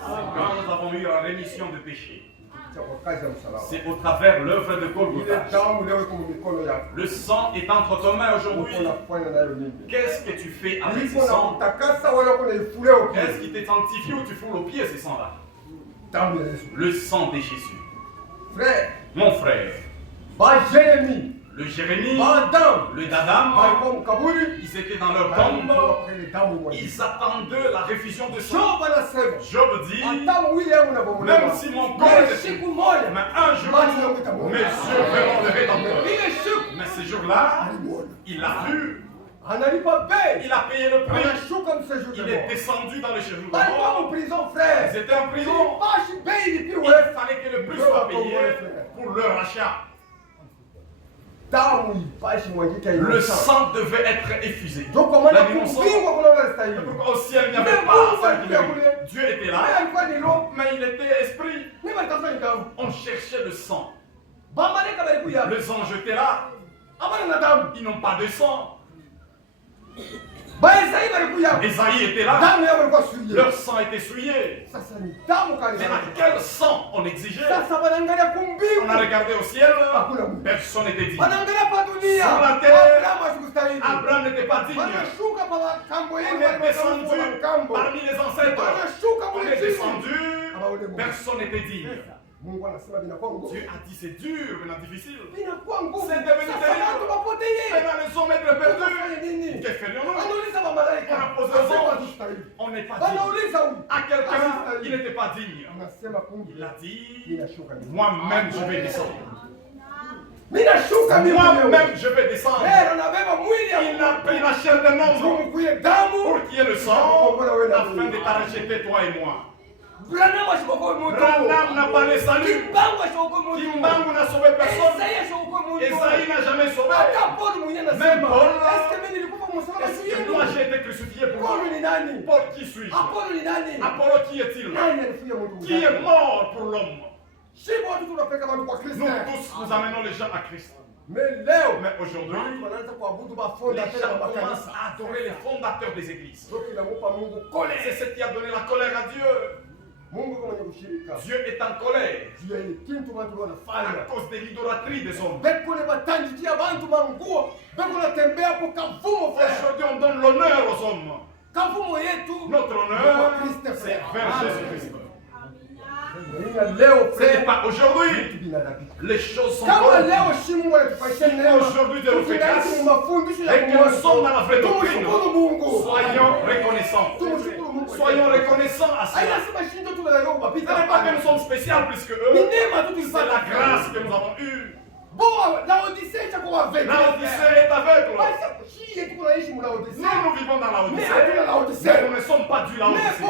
Quand nous avons eu la rémission de péché, c'est au travers l'œuvre de Golgotha. Le sang est entre tes mains aujourd'hui. Qu'est-ce que tu fais avec ce sang? Qu'est-ce qui te sanctifie ou tu foules aux pieds ce sang-là? Le sang de Jésus. Frère, mon frère, le Jérémie, le Dadam, ils étaient dans leur tombe, ils attendaient la réfusion de sang. Job dit, même si mon corps est fou, mais un jour, mes yeux verront le Rédempteur. Mais ce jour-là, il l'a vu. Il a payé le prix. Il est descendu dans le séjour de mort. Ils étaient en prison. Il fallait que le prix soit payé pour leur achat. Le sang devait être effusé. Pourquoi au ciel il n'y avait pas ça qui avait. Dieu était là, mais il était esprit. On cherchait le sang. Les anges étaient là. Ils n'ont pas de sang. Esaïe était là. Leur sang était souillé. Mais quel sang on exigeait? On a regardé au ciel. Personne n'était digne. Sur la terre, Abraham n'était pas digne. On est descendu parmi les ancêtres. On est descendu. Personne n'était digne. Dieu a dit c'est dur, maintenant difficile. C'est devenu terrible. Maintenant les hommes étaient perdus. Que ferions-nous? On a posé aux anges. On n'est pas digne. À quelqu'un, il n'était pas digne. Il a dit, moi-même je vais descendre. Moi-même je vais descendre. Il a pris la chair d'un homme pour qu'il y ait le sang afin de t'arracher toi et moi. Branham n'a pas le salut. Kimbangu n'a sauvé personne. Esaïe n'a jamais sauvé. Même Paul. Est-ce que moi j'ai été crucifié pour moi? Paul, qui suis-je? Apollo, qui est-il? Qui est mort pour l'homme? Nous tous, nous amenons les gens à Christ. Mais aujourd'hui, les gens commencent à adorer les fondateurs des églises. C'est ce qui a donné la colère à Dieu. Dieu est en colère à cause de l'idolâtrie des hommes. Aujourd'hui, on donne l'honneur aux hommes. Notre honneur, c'est vers Jésus-Christ. Ce n'est pas aujourd'hui. Les choses sont bonnes. Aujourd'hui, Dieu nous fait grâce et que nous sommes dans la vraie doctrine. Soyons reconnaissants. Soyons reconnaissants à cela. Ce n'est pas que nous sommes spéciaux plus que eux. C'est la grâce que nous avons eue. L'Odyssée est aveugle. Nous vivons dans l'Odyssée, mais nous ne sommes pas du l'Odyssée.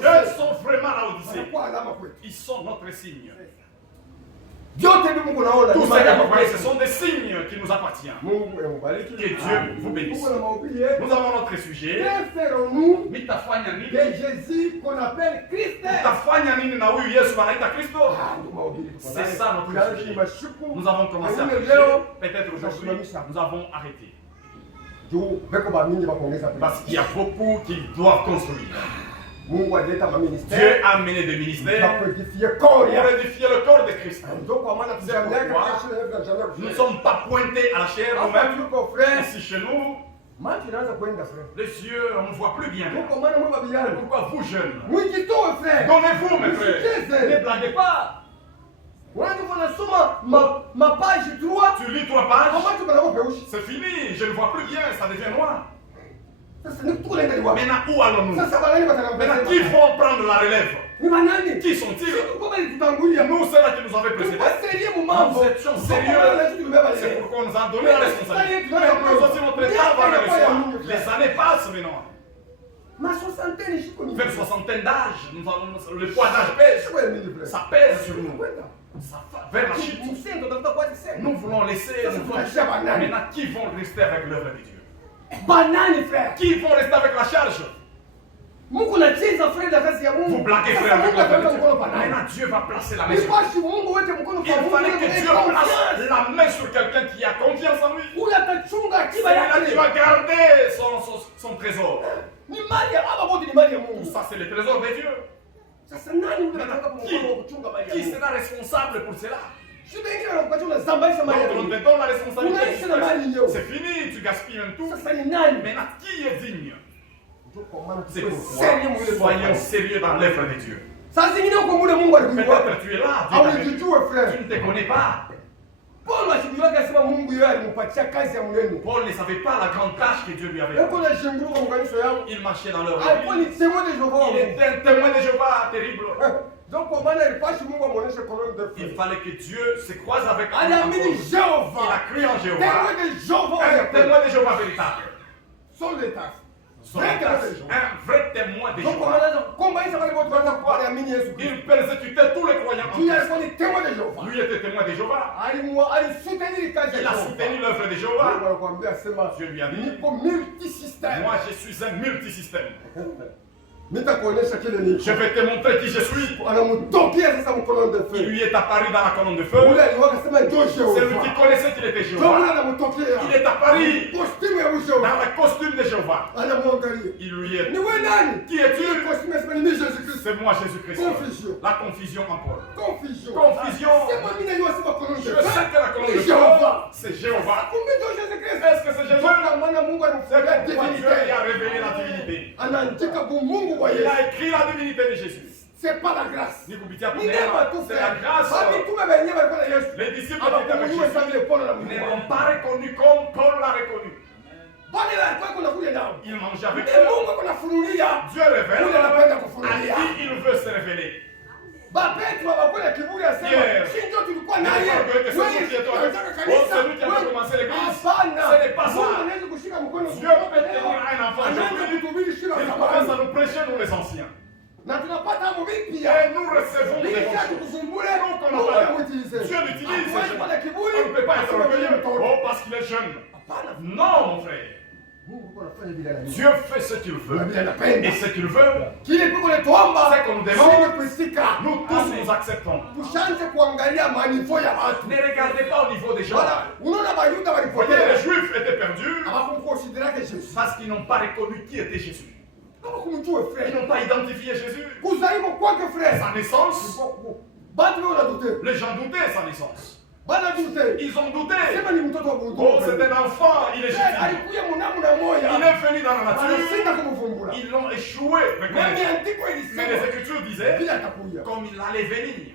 Eux sont vraiment l'Odyssée. Ils sont notre signe. Tout ça que vous voyez, ce sont des signes qui nous appartiennent. Que Dieu vous bénisse. Nous avons notre sujet. Que Jésus qu'on appelle Christ. C'est ça notre sujet. Nous avons commencé à prêcher. Peut-être aujourd'hui, nous avons arrêté. Parce qu'il y a beaucoup qui doivent construire. Dieu a amené des ministères pour édifier le corps de Christ. Nous ne sommes pas pointés à la chair nous-mêmes. Ici chez nous, les yeux, on ne voit plus bien. Pourquoi vous jeunes? Donnez-vous mes frères. Ne blaguez pas. Ma page 3. Tu lis 3 pages. C'est fini, je ne vois plus bien, ça devient noir. Maintenant, où allons-nous? Maintenant, qui vont prendre la relève? Qui sont-ils? Nous, c'est là qui nous avaient précédés. Nous étions sérieux. C'est pourquoi on nous a donné la responsabilité. Nous aussi, notre état va le recevoir. Les années passent maintenant. Vers soixantaine d'âge, le poids d'âge pèse. Ça pèse sur nous. Vers la chute. Nous voulons laisser. Maintenant, qui vont rester avec l'œuvre de Dieu? Qui vont rester avec la charge? Vous blaguez, frère, avec la vérité. Maintenant, Dieu va placer la main sur vous. Il fallait que Dieu place la main sur quelqu'un qui a confiance en lui. C'est là qui va garder son trésor. Tout ça, c'est le trésor de Dieu. Qui sera responsable pour cela? Quand on te donne la responsabilité, c'est fini, tu gaspilles un tout. Maintenant, qui est digne? C'est pourquoi soyons sérieux dans l'œuvre de Dieu. Peut-être tu es là, Dieu tu ne te connais pas. Paul ne savait pas la grande tâche que Dieu lui avait donnée. Il marchait dans leur vie. Il était un témoin de Jéhovah terrible. Il fallait que Dieu se croise avec lui. Il a cru en Jéhovah. Un témoin de Jéhovah véritable. Un vrai témoin de Jéhovah. Il persécutait tous les croyants. Lui était témoin de Jéhovah. Il a soutenu l'œuvre de Jéhovah. Dieu lui a dit, moi je suis un multisystème. Je vais te montrer qui je suis. Il lui est apparu dans la colonne de feu. C'est lui qui connaissait qu'il était Jéhovah. Il est apparu dans le costume de Jéhovah. Il lui est. Qui es-tu? C'est moi Jésus-Christ. La confusion en Paul. Confusion. Je sais que la colonne de feu, c'est Jéhovah. Est-ce que c'est Jésus? C'est pourquoi Dieu lui a révélé la divinité. Il a écrit la divinité de Jésus. C'est pas la grâce. C'est la grâce. Les disciples qui étaient avec Jésus ne l'ont pas reconnu comme Paul l'a reconnu. Il mangeait avec eux. Dieu révèle à qui il veut se révéler. Pierre, c'est lui qui a commencé l'église. Ce n'est pas ça. Dieu peut tenir un enfant aujourd'hui. Il commence à nous prêcher, nous les anciens. Et nous recevons des choses. Dieu l'utilise. On ne peut pas être orgueilleux. Oh, parce qu'il est jeune. Non, mon frère. Dieu fait ce qu'il veut. Et ce qu'il veut, c'est qu'on nous demande. Nous tous nous acceptons. Ne regardez pas au niveau des gens. Voyez, les Juifs étaient perdus parce qu'ils n'ont pas reconnu qui était Jésus. Ils n'ont pas identifié Jésus. Sa naissance, les gens doutaient sa naissance. Ils ont douté. Oh, c'est un enfant illégitime. Il est venu dans la nature. Ils l'ont échoué. Mais les Écritures disaient, comme il allait venir.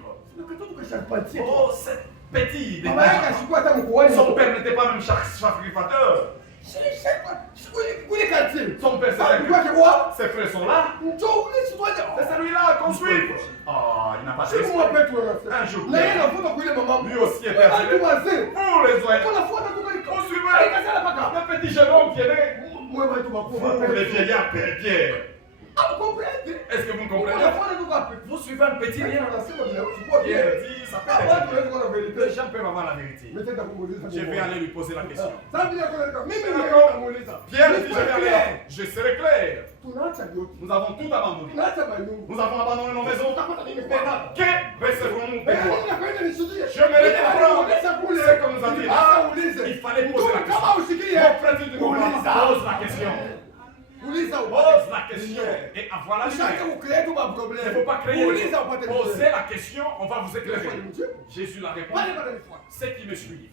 Oh, c'est petit. Son père n'était pas même sacrificateur. Son père, ses frères sont là. C'est celui-là qu'on suit. Oh, il n'a pas de respect. Un jour, lui aussi était assis. Pour les oreilles. On suivait le petit jeune homme qui est né. Pour les vieillards, Pierre. Est-ce que vous comprenez? Vous suivez un petit lien. Pierre dit, ça peut être. Les gens peuvent avoir la vérité. Je vais aller lui poser la question. Pierre dit, je serai clair. Nous avons tout abandonné. Nous avons abandonné nos maisons. Maintenant, que recevrons-nous pour toi? Je me reprends. C'est comme nous a dit là. Il fallait poser la question. Mon frère dit, pose la question. Pose la question et voilà le fait. Il ne faut pas créer. Posez la question, on va vous éclairer. Jésus l'a répondu. C'est qui me suivent.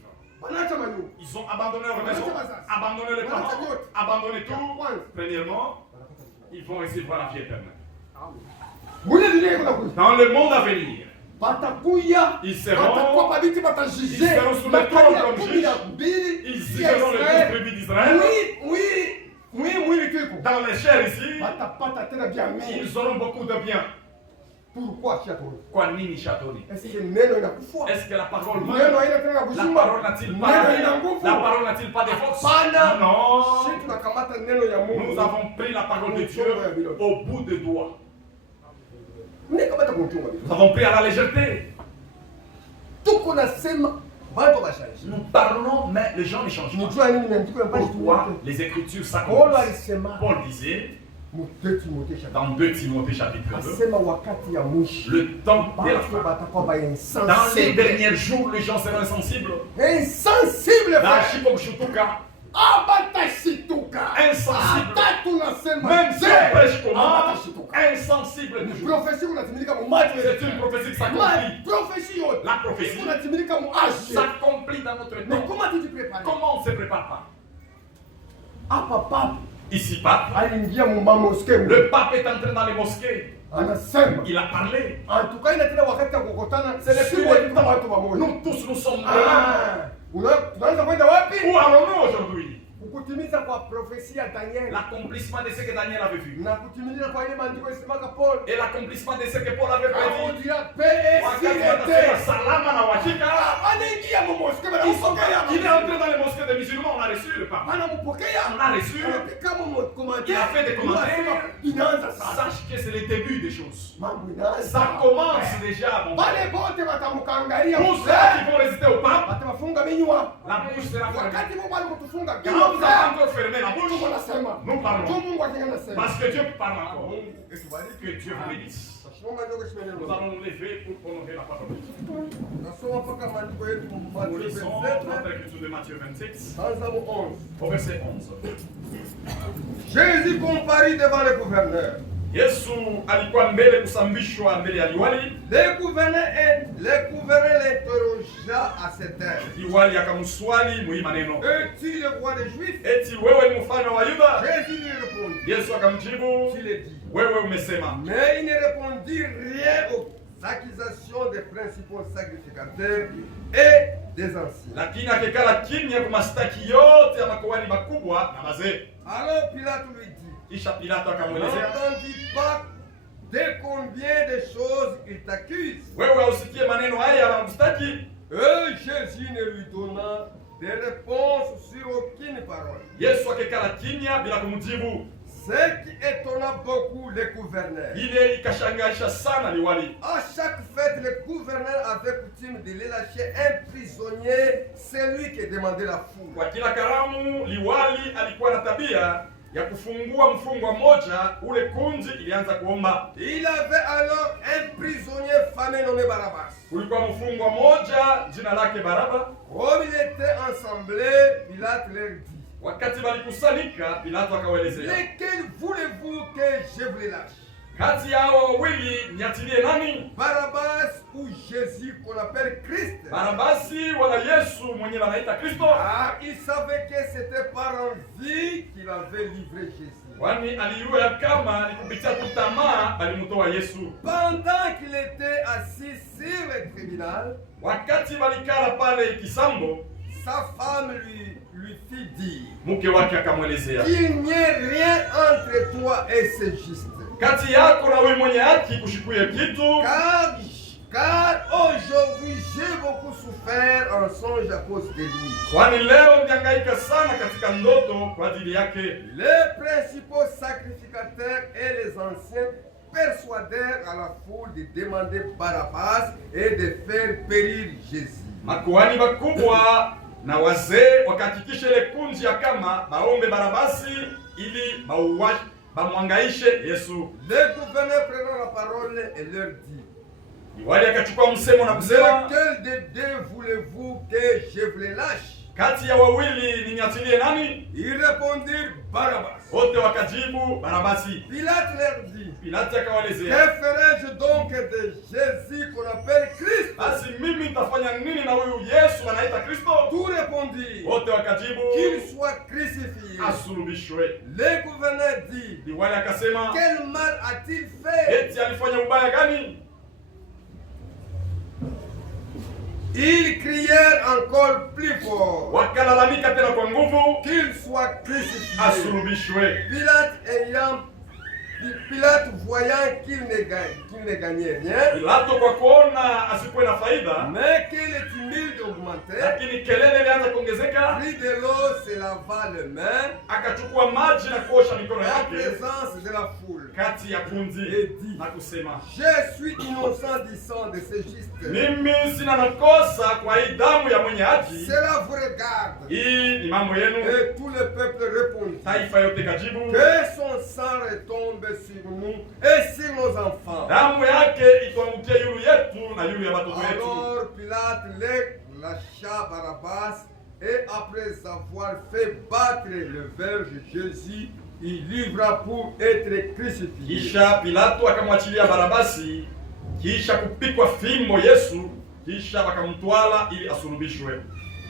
Ils ont abandonné leur maison, abandonné les parents, abandonné tout. Premièrement, ils vont recevoir la vie éternelle. Dans le monde à venir, ils seront sous le trône comme juges. Ils seront les 12 tribus d'Israël. Dans les chairs ici, ils auront beaucoup de biens. Pourquoi Kwa nini shatoni? Est-ce que la parole n'a-t-il pas de force? Non. Nous avons pris la parole de Dieu au bout des doigts. Nous avons pris à la légèreté. Nous parlons, mais les gens ne changent pas. Pourquoi les Écritures s'accomplissent? Paul disait dans 2 Timothée chapitre 2, le temps de la fin. Dans les derniers jours, les gens seront insensibles. Insensibles, insensible. Même si on prêche comment, insensible toujours. C'est une prophétie qui s'accomplit. La prophétie s'accomplit dans notre temps. Comment on ne se prépare pas? Ici, pape. Le pape est entré dans les mosquées. Il a parlé. En tout cas, il a été là. C'est le plus temps. Nous tous, nous sommes là. Où allons-nous aujourd'hui? L'accomplissement de ce que Daniel avait vu. Et l'accomplissement de ce que Paul avait prédit. Il est entré dans les mosquées des musulmans, on a reçu le pape. On a reçu. Il a fait des commentaires. Sache que c'est le début des choses. Ça commence déjà. Pour ceux qui vont résister au pape, la bouche sera fermée. Quand vous avez encore fermé la bouche, nous parlons. Parce que Dieu parle encore. Que Dieu vous bénisse. Nous allons nous lever pour honorer la parole. Nous lisons notre écriture de Matthieu 26, au verset 11. Jésus comparit devant le gouverneur. Yesu alikuwa mbele kusambishwa mbele ya liwali. Le gouverneur l'interrogea à cette heure. Liwali akamswali mwi maneno. Es-tu le roi des Juifs? Eti wewe ni mfalme wa Yuda? Jésus lui répondit. Yesu akamjibu, Tu l'as dit. wewe umesema. Mais il ne répondit rien aux accusations des principaux sacrificateurs et des anciens. Lakini akekala kimya kwa mastaki yote ya makuhani makubwa na wazee. Alors Pilate lui dit, Kisha Pilato akamwelezea, n'entendis pas de combien de choses il t'accuse? wewe hausikie maneno haya wanamstaki? Et Jésus ne lui donna de réponse sur aucune parole. Yesu akekala kimya bila kumjibu. Ce qui étonna beaucoup le gouverneur. Ile ikashangaisha sana liwali. À chaque fête, le gouverneur avait coutume de les lâcher un prisonnier, celui qui demandait la foule. Kwa kila karamu liwali alikuwa na tabia ya kufungua mfungwa mmoja, ule kunzi ilianza kuomba. Il avait alors un prisonnier fameux nommé Barabbas. Kulikuwa mfungwa mmoja jina lake Baraba. Comme il était assemblé, Pilate leur dit, Wakati walikusanyika, Pilato akawaelezea, lequel voulez-vous que je vous les lâche? kati ya hao wawili niatilie nani? Barabbas ou Jésus qu'on appelle Christ? Barabasi wala Yesu mwenye wanaita Kristo? Ah, il savait que c'était par envie qu'il avait livré Jésus. Kwani alijua ya kama ni kupitia kutamaa balimtoa Yesu. Pendant qu'il était assis sur le tribunal, Wakati walikala pale kisambo, sa femme lui fit dire, mke wake akamwelezea, qu'il n'y ait rien entre toi et ce juste. kati yako na wewe mwenye haki kushikuye kitu, Car aujourd'hui j'ai beaucoup souffert en songe à cause de lui. kwani leo nilihangaika sana katika ndoto kwa ajili yake. Les principaux sacrificateurs et les anciens persuadèrent à la foule de demander Barabbas et de faire périr Jésus. Makuhani wakubwa na wazee wakahakikisha ile kunzi ya kama baombe Barabasi ili bamwangaishe Yesu. Le gouverneur prenant la parole et leur dit, Liwali akachukua msemo na kusema, lequel des deux voulez-vous que je vous les lâche? kati ya wawili ninyatilie nani? Ils répondirent Barabbas. Wote wakajibu Barabasi. Pilate leur dit, Pilate que akawaelezea, ferai-je donc de Jésus qu'on appelle Christ? basi mimi nitafanya nini na huyu Yesu anaita Kristo? Tout répondit, Wote wakajibu, qu'il soit crucifié. asulubishwe. Le gouverneur dit, Liwali akasema, quel mal a-t-il fait? eti alifanya ubaya gani? Ils crièrent encore plus fort, Wakalalamika tena kwa nguvu, qu'il soit crucifié. asulubishwe. Pilate voyant qu'il ne gagnait rien, Pilato kwa kuona asikuwe na faida, mais que le tumulte augmentait, lakini kelele ilianza kuongezeka, prit de l'eau, se lava les mains akachukua maji na kuosha mikono en yake présence de la foule. kati ya kunzi Eti. na kusema, Je suis innocent du sang de ce juste. mimi sina nakosa kwa hii damu ya mwenye haki. Cela vous regarde. Hii ni mambo yenu. Et tout le peuple répondit, Taifa yote kajibu, que son sang retombe sur nous et sur nos enfants. damu yake ituangukie yulu yetu na yulu ya watoto wetu. Alors Pilate lâcha Barabbas Et après avoir fait battre le verge, Jésus, il livra pour être crucifié. Kisha Pilato akamwachilia Barabasi, kisha kupikwa fimbo Yesu, kisha wakamtwala ili asulubishwe.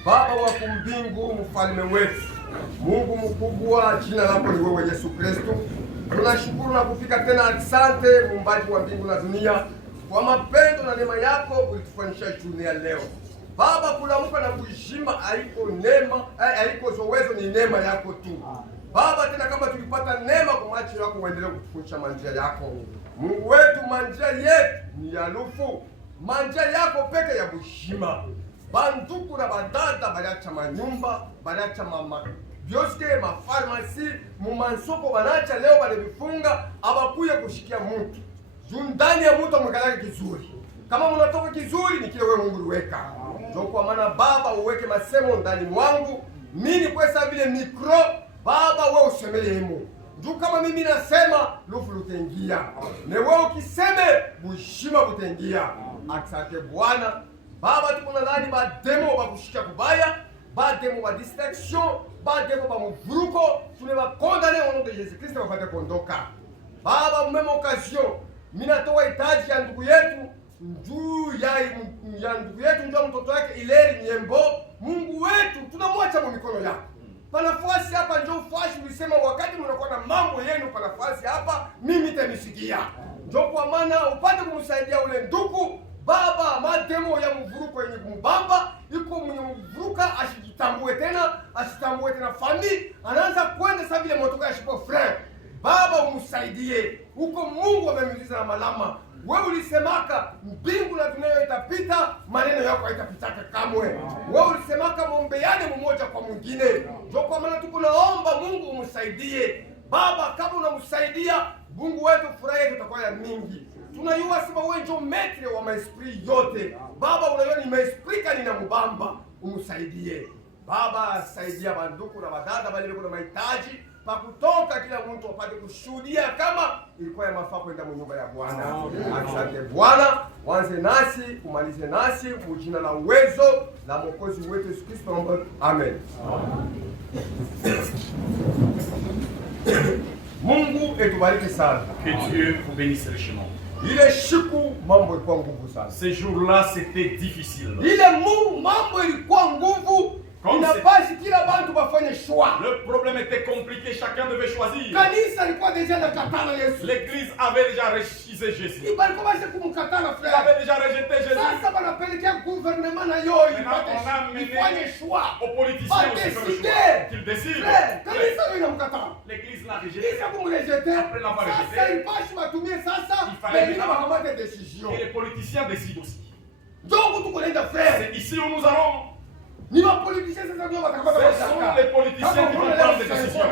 Baba wa kumbingu, mfalme wetu, Mungu mkubwa, jina lako ni wewe Yesu Kristo. Tunashukuru na kufika tena, asante muumbaji wa mbingu na dunia, kwa mapendo na neema yako ulitufanyisha dunia leo. Baba, kulamka na kuheshima haiko neema, haiko zowezo, ni neema yako tu. Baba, tena kama tulipata neema kwa macho yako, uendelee kutufundisha manjia yako. Mungu wetu, manjia yetu ni ya lufu, manjia yako peke ya bushima. Banduku na badada baliacha manyumba, baliacha mama bioske, mafarmasi, mumansoko banacha leo balibifunga, abakuye kushikia mtu. Juu ndani ya mtu mwekalake kizuri. Kama mnatoka kizuri ni kile wewe Mungu uliweka. Ndio kwa maana Baba uweke masemo ndani mwangu. Mimi kwa sababu vile mikro, Baba wewe usemelemo. Ndio kama mimi nasema lufu lutengia. Na wewe ukiseme bushima butengia. Asante Bwana. Baba, tuko na ndani ba demo ba kushika kubaya, ba demo ba distraction, ba demo ba mvuruko, tunawakondane au nom de Jésus Christ wapate kuondoka. Baba, mmeme occasion, mimi natoa hitaji ya ndugu yetu, njuu ya ndugu yetu, njoo mtoto wake Ileri Nyembo. Mungu wetu, tunamwacha kwa mikono yako. Panafasi hapa njoo fashi, ulisema wakati mnakuwa na mambo yenu panafasi hapa, mimi nitamsikia. Njoo kwa maana upate kumsaidia ule ndugu. Baba, mademo ya mvuruko yenye kumbamba, iko mwenye mvuruka ashitambue tena fami, anaanza kwenda sasa vile motoka ya shipo frère. Baba, umsaidie. Huko Mungu amemiuliza na malama. Wewe ulisemaka mbingu na dunia itapita, maneno yako haitapitaka kamwe. Wewe ulisemaka muombeane mmoja kwa mwingine. Ndio kwa maana tuko naomba Mungu umsaidie. Baba, kama unamsaidia, Mungu wetu furaha yetu itakuwa ya mingi. Tunayua sema wewe ndio maître wa maesprit yote. Baba, unajua ni maesprit kani na mubamba, umsaidie. Baba, saidia banduku na badada bali kuna mahitaji pa kutoka, kila mtu apate kushuhudia kama ilikuwa ya mafaa kwenda nyumba ya Bwana. Asante Bwana, wanze nasi, umalize nasi, kwa jina la uwezo la Mwokozi wetu Yesu Kristo. Amen. Mungu etubariki sana. Que Dieu vous bénisse richement. Ile siku mambo ilikuwa nguvu sana. Ces jours-là, c'était difficile. Ile mambo ilikuwa nguvu. Inabasi kila bantu bafanye choix. Le problème était compliqué, chacun devait choisir. Kanisa ilikuwa deja na katana Yesu. L'église avait déjà refusé Jésus. Ibali commencé kumkatana Ils frère. avaient déjà rejeté Jésus. Sasa banapelekea gouvernement na yo ifanye choix. Aux politiciens aussi faire le choix. Qu'ils décident. Kanisa yo inamkatana. L'église l'a rejeté. Isa kumrejete. Après l'avoir rejeté, sasa ipashi batumie sasa. fallait Bengine bakamate décision. Et les politiciens décident aussi. Donc tukolenda frère. C'est ici où nous allons. Ni mapoliticiens sasa ndio batakamata. Ce sont les politiciens qui vont prendre des décisions.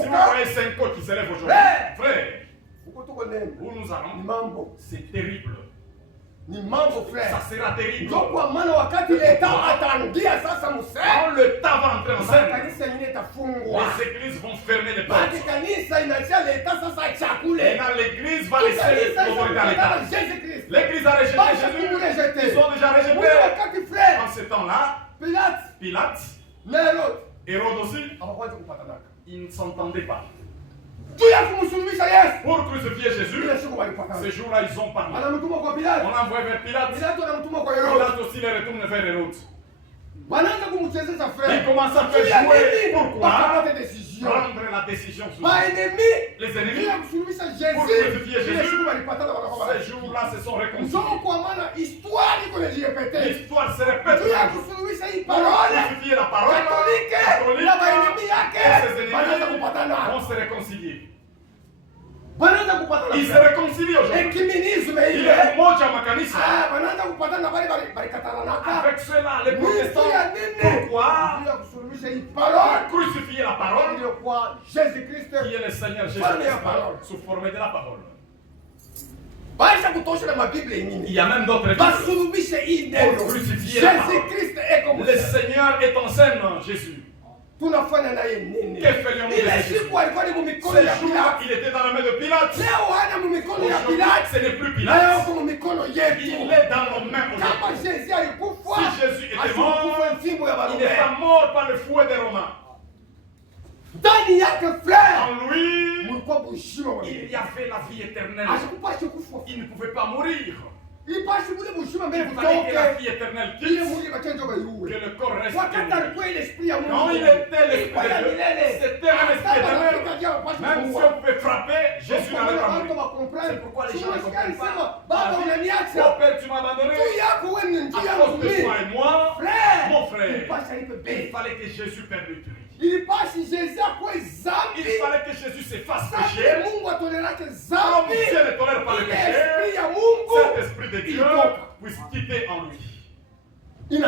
Si vous voyez 5 côtes qui se lèvent aujourd'hui, frère, où nous allons, c'est terrible. Ni mambo frère. Ça sera terrible. Ndio kwa maana wakati leta ataangia sasa msema. Quand le temps va entrer en scène, Kanisa ingine itafungwa. les églises vont fermer les Basi portes. kanisa inaacha leta sasa chakule. Et là, l'église va laisser l'autorité à l'État. Jésus-Christ. L'église a rejeté Jésus. Ils ont déjà rejeté. Wakati frère. En ce temps-là, Pilate, Hérode aussi, ils ne s'entendaient pas. Pour crucifier Jésus, ces jours-là, ils ont parlé. On envoie vers Pilate. Pilate aussi les retourne vers Hérode. Ils commencent à faire jouer. Pourquoi? Prendre la décision sur les ennemis. Pour crucifier Jésus, ces jours-là se sont réconciliés. L'histoire se répète. Pour crucifier la parole catholique, et ses ennemis vont se réconcilier. Ils se réconcilient aujourd'hui. Il est moja makanisa. Avec cela, les protestants, pourquoi crucifier la parole qui est le Seigneur Jésus-Christ sous forme de la parole. Il y a même d'autres Bibles pour crucifier la parole. Le Seigneur est en scène, Jésus. Tunafanya naye nini? Ile siku alikuwa ni mumikono ya Pilate. Il était dans la main de Pilate. Leo hana mumikono ya Pilate. Ce n'est plus Pilate. Leo kwa mumikono yetu. Il est dans nos mains Kama aujourd'hui. Jésus alikufa Si Jésus était mort, il n'est pas mort par le fouet des Romains. En lui, il y avait la vie éternelle. Il ne pouvait pas mourir. Il fallait que la vie éternelle quitte, que le corps reste. Quand il était l'esprit de Dieu, c'était un esprit éternel. Même si on pouvait frapper, Jésus n'allait pas mourir. C'est pourquoi les gens ne comprennent pas. Oh Père, tu m'as abandonné. À cause de toi et moi, mon frère, il fallait que Jésus perde le prix. Il fallait que Jésus se fasse pécher. Comme Dieu ne tolère pas le péché, cet esprit de Dieu puisse quitter en lui. Et il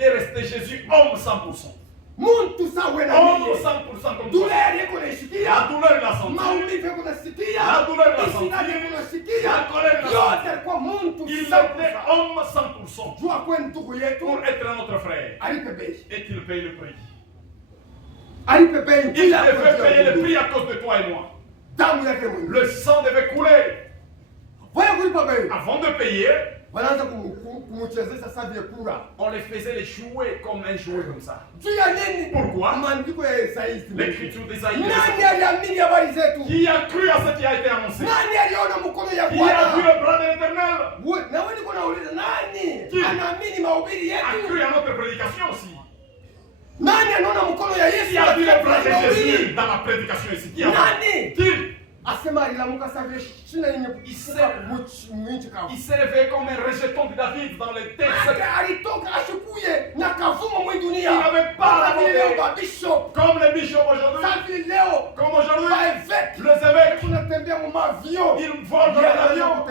est resté Jésus homme 100%. Homme 100% comme toi. La douleur il a senti. La douleur il a senti. La colère il a senti. Il était homme 100% pour être notre frère. Et qu'il paye le prix. Il devait payer le prix à cause de toi et moi. Le sang devait couler. Avant de payer, on les faisait jouer comme un jouet comme ça. Pourquoi? L'écriture d'Ésaïe. Qui a cru à ce qui a été annoncé? Qui a vu le bras de l'Éternel? Qui a cru à notre prédication aussi? Qui a vu le bras de Jésus dans la prédication ici? Qui a vu? Qui? Il s'est réveillé comme un rejeton de David dans les textes. Il n'avait pas comme les bishops aujourd'hui. Comme aujourd'hui, les évêques, ils volent dans l'avion.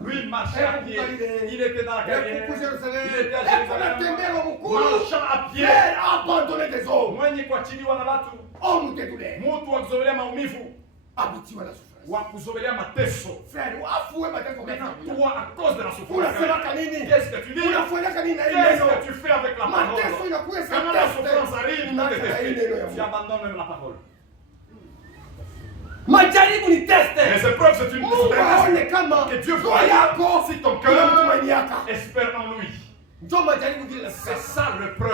Lui, il marchait à pied. Il était dans la carrière. Il était à Jérusalem. Marchant à pied. Mwenye kwa chini wanabatu. Mutu wa kuzoelea maumivu. Wakuzoelea mateso. Maintenant, toi, à cause de la souffrance, qu'est-ce que tu dis? Qu'est-ce que tu fais avec la parole? Quand la souffrance arrive, tu abandonnes même la parole. Les épreuves, c'est une test que Dieu voit si ton cœur espère en lui. C'est ça le preuve.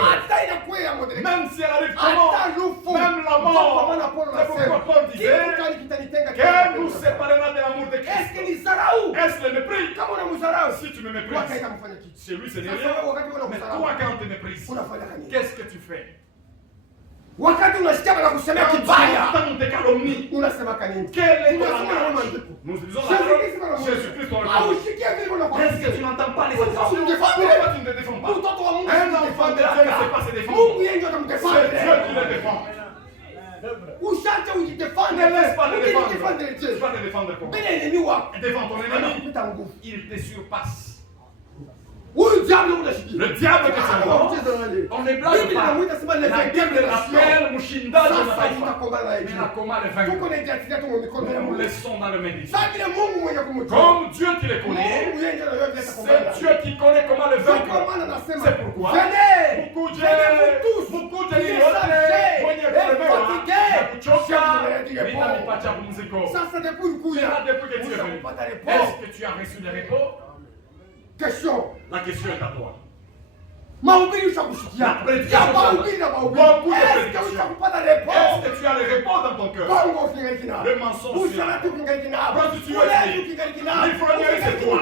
Même si elle arrive comment, même la mort. C'est pourquoi Paul disait que nous séparera de l'amour de Christ. Est-ce le mépris? Si tu me méprises, chez lui c'est rien. Mais toi quand tu te méprises, qu'est-ce que tu fais? Wakati unasikia wanakusemea kibaya, des calomnies, unasema kanini? Quel est ton langage? Nous disons Jésus-Christ dans le corps. Est-ce que tu n'entends pas les accusations? Pourquoi tu ne te défends pas? Un enfant de Dieu ne sait pas se défendre. C'est Dieu qui le défend. Ne laisse pas le défendre. Tu vas te défendre comment? Défends ton ennemi. Il te surpasse. Le diable que c'est bon, on ne blague pas. La Bible l'appelle Mushinda de mais la coma le vainqueur. Nous laissons dans le méditation. Comme Dieu qui le connaît, c'est Dieu qui connaît comment le vaincre. C'est pourquoi beaucoup de est-ce que tu as reçu le repos? Question. La question est à toi. La prédication. Beaucoup de prédications. Est-ce que tu as le repos dans ton cœur? Le mensonge. Prostituée. L'ivrogne c'est toi.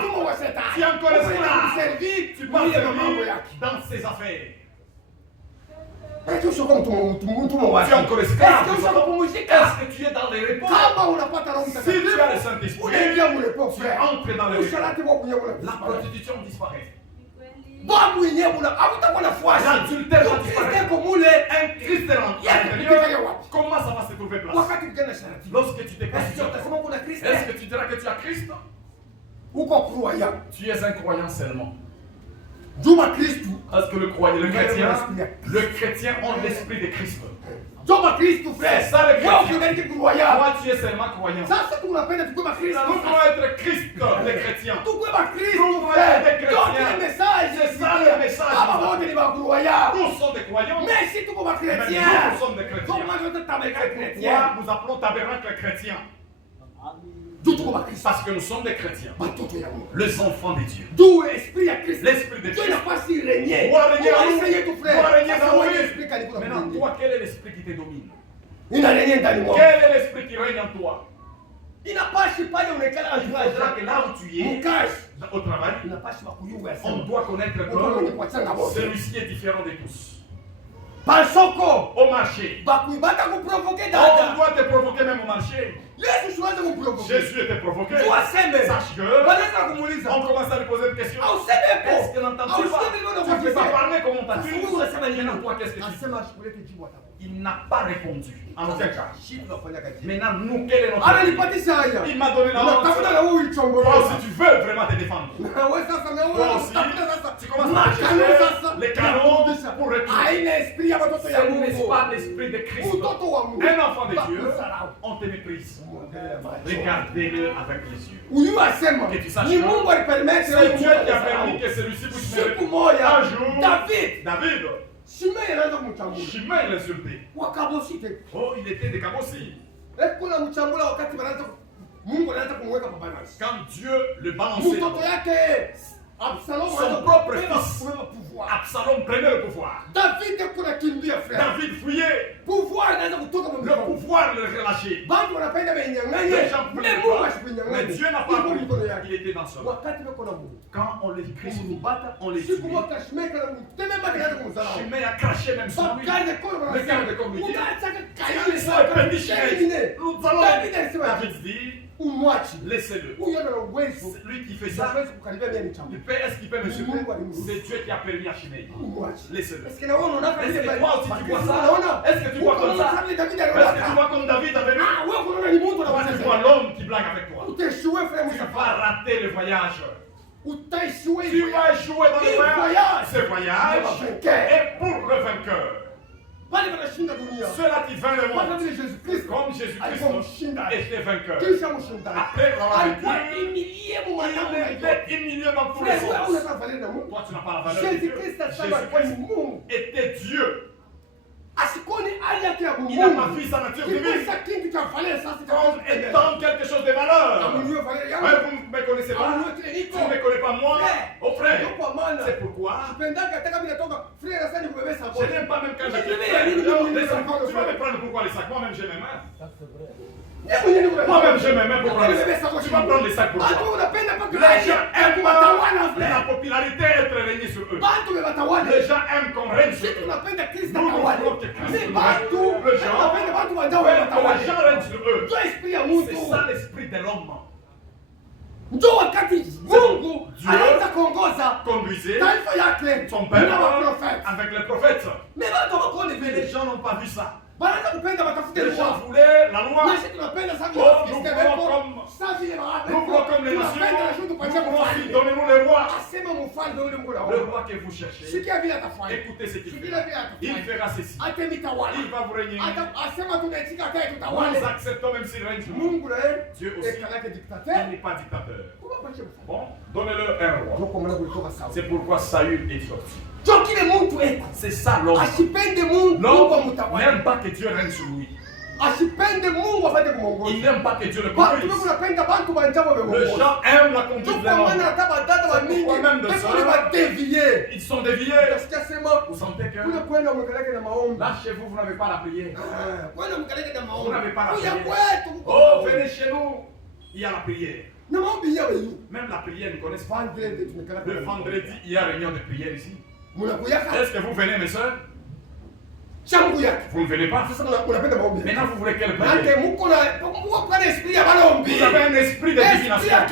Tu es encore esclave. Tu passes dans ses affaires. Tu es encore esclave. Est-ce que tu es dans les repos? Si tu as le Saint-Esprit, tu entres dans les repos. La prostitution disparaît. L'adultère va disparaître. Un Christ est l'intérieur. Comment ça va se trouver place? Lorsque tu te constitues, est-ce que tu diras que tu as Christ? Tu es un croyant seulement. Parce que le chrétien a l'esprit de Christ. C'est ça le chrétien. Toi, tu es seulement croyant. Nous devons être Christ, les chrétiens. Nous devons être des chrétiens. C'est ça le message. Nous sommes des croyants. Mais nous sommes des chrétiens. Pourquoi nous appelons tabernacle chrétien? Parce que nous sommes des chrétiens. Les enfants de Dieu. L'esprit de Christ. Doit régner en nous. Doit régner dans nous. Maintenant, toi, quel est l'esprit qui te domine? Quel est l'esprit qui règne en toi? Il faudra que là où tu es, au travail, on doit connaître que celui-ci est différent de tous. Au marché, on doit te provoquer même au marché. Jésus était provoqué. Sache que on commence à lui poser une question. Est-ce que n'entends-tu pas? Tu ne peux pas parler comme on t'a dit. Maintenant, toi, qu'est-ce que tu dis? Il n'a pas répondu. En aucun cas. Maintenant, nous, quel est notre avis? Il m'a donné la honte. Toi aussi, tu veux vraiment te défendre. Toi aussi, tu commences à chercher les canons pour retourner. Ce n'est pas l'esprit de Christ. Un enfant de Dieu, on te méprise. Regardez-le avec les yeux. Que tu saches que c'est Dieu qui a permis que celui-ci puisse mériter. Un jour, David, Shimei l'insulté. Oh, il était décabossé. Quand Dieu le balançait, son propre fils, Absalom prenait le pouvoir. David fuyait. Le pouvoir le relâchait. Les gens voulaient pas, mais Dieu n'a pas pris. Il était dans son. Quand on les crie, on les tue. Shimei a craché même sur lui. Regarde comme lui dit. Nous allons. David dit, laissez-le. Lui qui fait ça, est-ce qu'il peut me suivre? C'est Dieu qui a permis à Shimei. Laissez-le. Est-ce que toi aussi tu vois ça? Est-ce que tu vois comme ça? Est-ce que tu vois comme David avait vu? Tu vois l'homme qui blague avec toi. Tu vas rater le voyage. Tu vas échouer dans le voyage. Ce voyage est pour le vainqueur. Ceux-là qui vainquent le monde, comme Jésus-Christ était vainqueur. Après avoir vaincu, il est humilié dans tous les sens. Toi, tu n'as pas la valeur de Dieu. Jésus-Christ était Dieu. Il n'a pas vu sa nature divine comme étant quelque chose de valeur. Mais vous ne me connaissez pas. Tu ne me connais pas moi. Oh frère, c'est pourquoi je n'aime pas même quand je te frère. Tu vas me prendre pourquoi les sacs? Moi-même j'ai mes mains. Moi-même j'ai mes mains pour prendre les sacs. Tu vas prendre les sacs pour toi. Les gens aiment la popularité être régnée sur eux. Les gens aiment qu'on règne sur eux. Nous voulons que Christ règne. Les gens règnent sur eux. C'est ça l'esprit de l'homme. Dieu conduisait son père avec les prophètes. Mais les gens n'ont pas vu ça. Les gens voulaient la loi. Nous voulons comme les nations. Donnez-nous les rois. Le roi que vous cherchez. Écoutez ce qu'il fait. Il fera ceci. Il va vous régner. Nous acceptons même s'il règne sur nous. Dieu aussi, il n'est pas dictateur. Bon, donnez-le un roi. C'est pourquoi Saül est sorti. C'est ça l'homme. L'homme n'aime pas que Dieu règne sur lui. Il n'aime pas que Dieu le conduise. Les gens aiment la conduite de l'homme. Pourquoi même de ça, ils sont déviés. Vous sentez que là chez vous, vous n'avez pas la prière. Vous n'avez pas la prière. Oh, venez chez nous. Il y a la prière. Même la prière, nous connaissons pas. Le vendredi, il y a réunion de prière ici. Est-ce que vous venez, mes soeurs? Vous ne venez pas. Maintenant, vous voulez quelle prière? Vous avez un esprit de divination. Un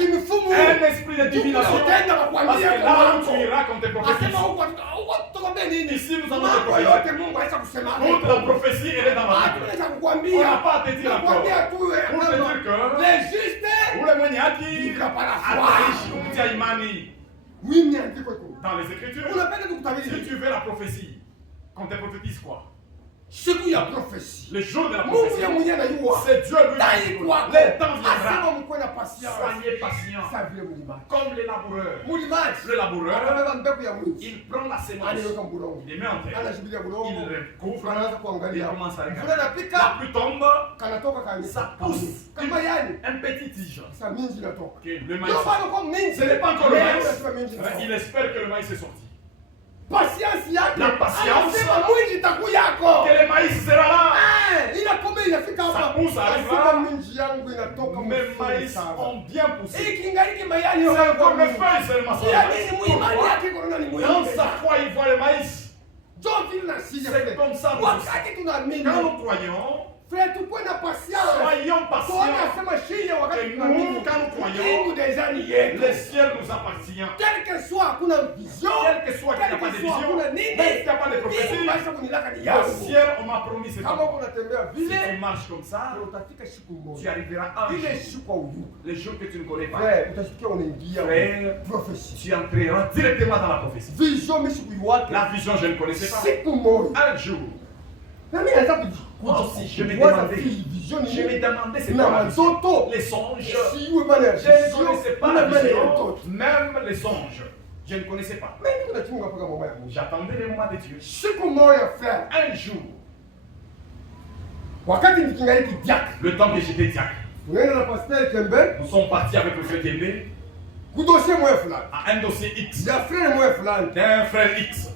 esprit de divination. Parce que là où tu iras comme tes prophéties. Ici, nous avons des prophéties. Toute la prophétie, elle est dans ma vie. On n'a pas à te dire encore. Pour te dire que ule mwenye haki ataishi kupitia imani. Dans les Écritures, si tu veux la prophétie, qu'on te prophétise quoi? siku ya prophétie. Le jour de la prophétie. Mungu ya mwenyewe C'est Dieu lui-même. Le temps viendra. Asema mkuwe na patience. Soyez patient. Sa vile mulimaji. Comme les laboureurs. Mulimaji. Le laboureur, Akabeba mbegu ya mwingi. il prend la semence. Anaiweka mbulongo. Il les met en terre. Anashikilia mbulongo. Il recouvre. Anaanza Il kuangalia. commence à Mvula regarder. inapika. La pluie tombe. Kanatoka kanisa. Ça pousse. Kama yani. Un petit tige. Sa minji inatoka. Que le maïs. Ndio bado kwa minji. Ce n'est pas encore le Leo maïs. unasema minji inatoka. Il espère que le maïs est sorti. Patience yake. La patience. Anasema mwinji itakuwa yako. Que le maïs sera là. Inakome inafika hapa. Ça pousse, arrive Anasema là. minji yangu inatoka. Mes maïs ont bien poussé. Ikingaliki mayani C'est yote comme le feuille seulement. Siamini muimani yake korona ni muhimu. Dans sa foi, il voit le maïs. C'est comme ça, nous wakati tunaamini. Quand nous croyons, Frère, tukuwe na patience. soyons patients. Tunasema shia wakati Et tunaamini. nous, quand nous croyons, Mungu deja ni yetu. le ciel nous appartient. Quel que soit hakuna vision. Quel que soit qu'il n'y a pas de vision, hakuna même nini. s'il n'y a pas de prophétie, Mungu maisha kunilaka ni le yangu. ciel, on m'a promis cette Kama fois. uko unatembea Si vile, tu marches comme ça, utafika siku tu moja. arriveras un Ile jour, siku ujue. les jours que tu ne connais pas. Frère, utasikia unaingia Frère, prophétie. tu entreras directement dans la prophétie. Vision mimi sikuiwake. La vision, je ne connaissais pas. Siku moja. Un jour, Na mimi naweza kuji. moi aussi, je me Kuwaza demandais, vision ni je me demandais c'est na quoi la vision. watoto. Les songes. Siwe maana ya Je ne vision. connaissais pas la Una maana ya vision, mtoto. même les songes. Je ne connaissais pas. Mimi tunachunga mpaka mama yangu. J'attendais le moment de Dieu. Siku moja frère. Un jour, Wakati nikingaliki diak. le temps que j'étais diacre, Tunaenda na pasteur Kembe. nous sommes partis avec le frère Kembe Kudosie moja fulani. à un dossier X Ya frère moja fulani. d'un frère X.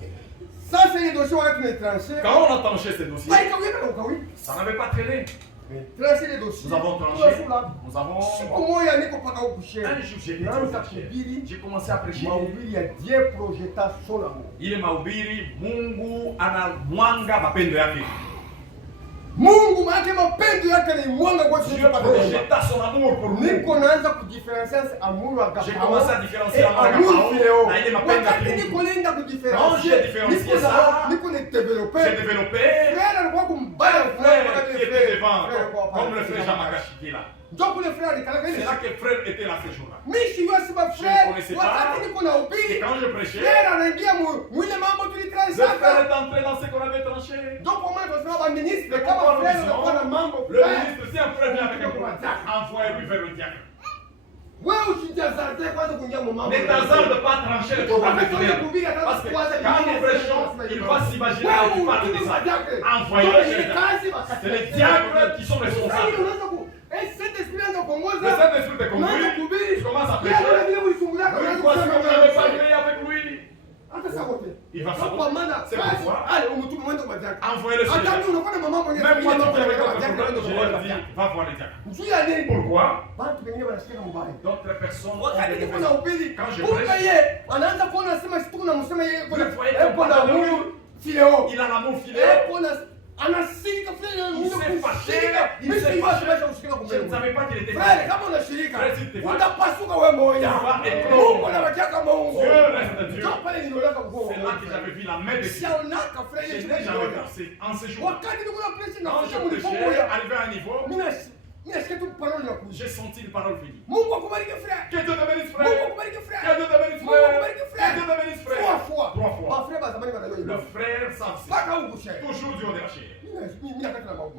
Sasa ile dossier wakati tunatrancher. Quand on a tranché ce dossier, Hai kawia na ukawi. ça n'avait pas traîné. Trancher les dossiers. Nous avons tranché. Nous Siku avons. moja niko paka huku shehe. Un jour, j'ai J'ai commencé à prêcher. Mahubiri ya die projetation na Mungu. Ile mahubiri Mungu anamwanga mapendo yake. Mungu maana mapendo yake ni mwanga kwa sisi Dieu hapa. projeta son amour pour nous. Niko naanza kudiferencier amour wa J'ai agapao. commencé à différencier l'amour amour agapao phileo. na ile mapendo ya Wakati kimungu. niko nenda Quand kudiferencier. j'ai différencié ça, Niko ne développer. j'ai développé Frère alikuwa kumbaya un frère qui était devant, comme le frère Jean Makashi qui est là. Donc le frère alikalaka C'est ile. là que le frère était là ce jour-là. Mimi sio sema Je frère. ne connaissais pas. Wakati niko na Et ubiri. quand je prêchais, Frère anaingia mwile mambo le tulitransact. frère est entré dans ce qu'on avait tranché. Donc au moins tunasema ba ministre Mais kama pourquoi frère nous anakuwa na mambo. disons, le ministre, si un frère vient avec un problème, envoyez-lui vers le diacre. Wewe usijazarte kwanza kuingia mu mambo. Ne t'hasarde pas à trancher le problème avec lui. Parce que quand nous prêchons, il va s'imaginer que tu parles de ça. Envoyez-le chez le diacre. C'est les diacres qui sont responsables. Le Saint-Esprit te conduit, tu commences à prêcher. Une fois que vous n'avez pas prié avec lui, il va savoir. C'est pourquoi. Envoyez-le chez le diacre. Même moi, tu avec un problème, je leur dis, va voir les diacres. Pourquoi? D'autres personnes ont des mauvaises. Quand je prêche, il a l'amour fidèle. Il s'est fâché. Je ne savais pas qu'il était fâché. Dieu reste Dieu. C'est là que j'avais vu la main de Dieu. J'ai jamais versé en ce jour. Quand je prêchais, arrivé à un niveau, j'ai senti une parole finie. Que Dieu te bénisse, frère. Que Dieu te bénisse, frère. Que Dieu te bénisse, frère. 3 fois. Le frère s'absent. Toujours Dieu de la chair.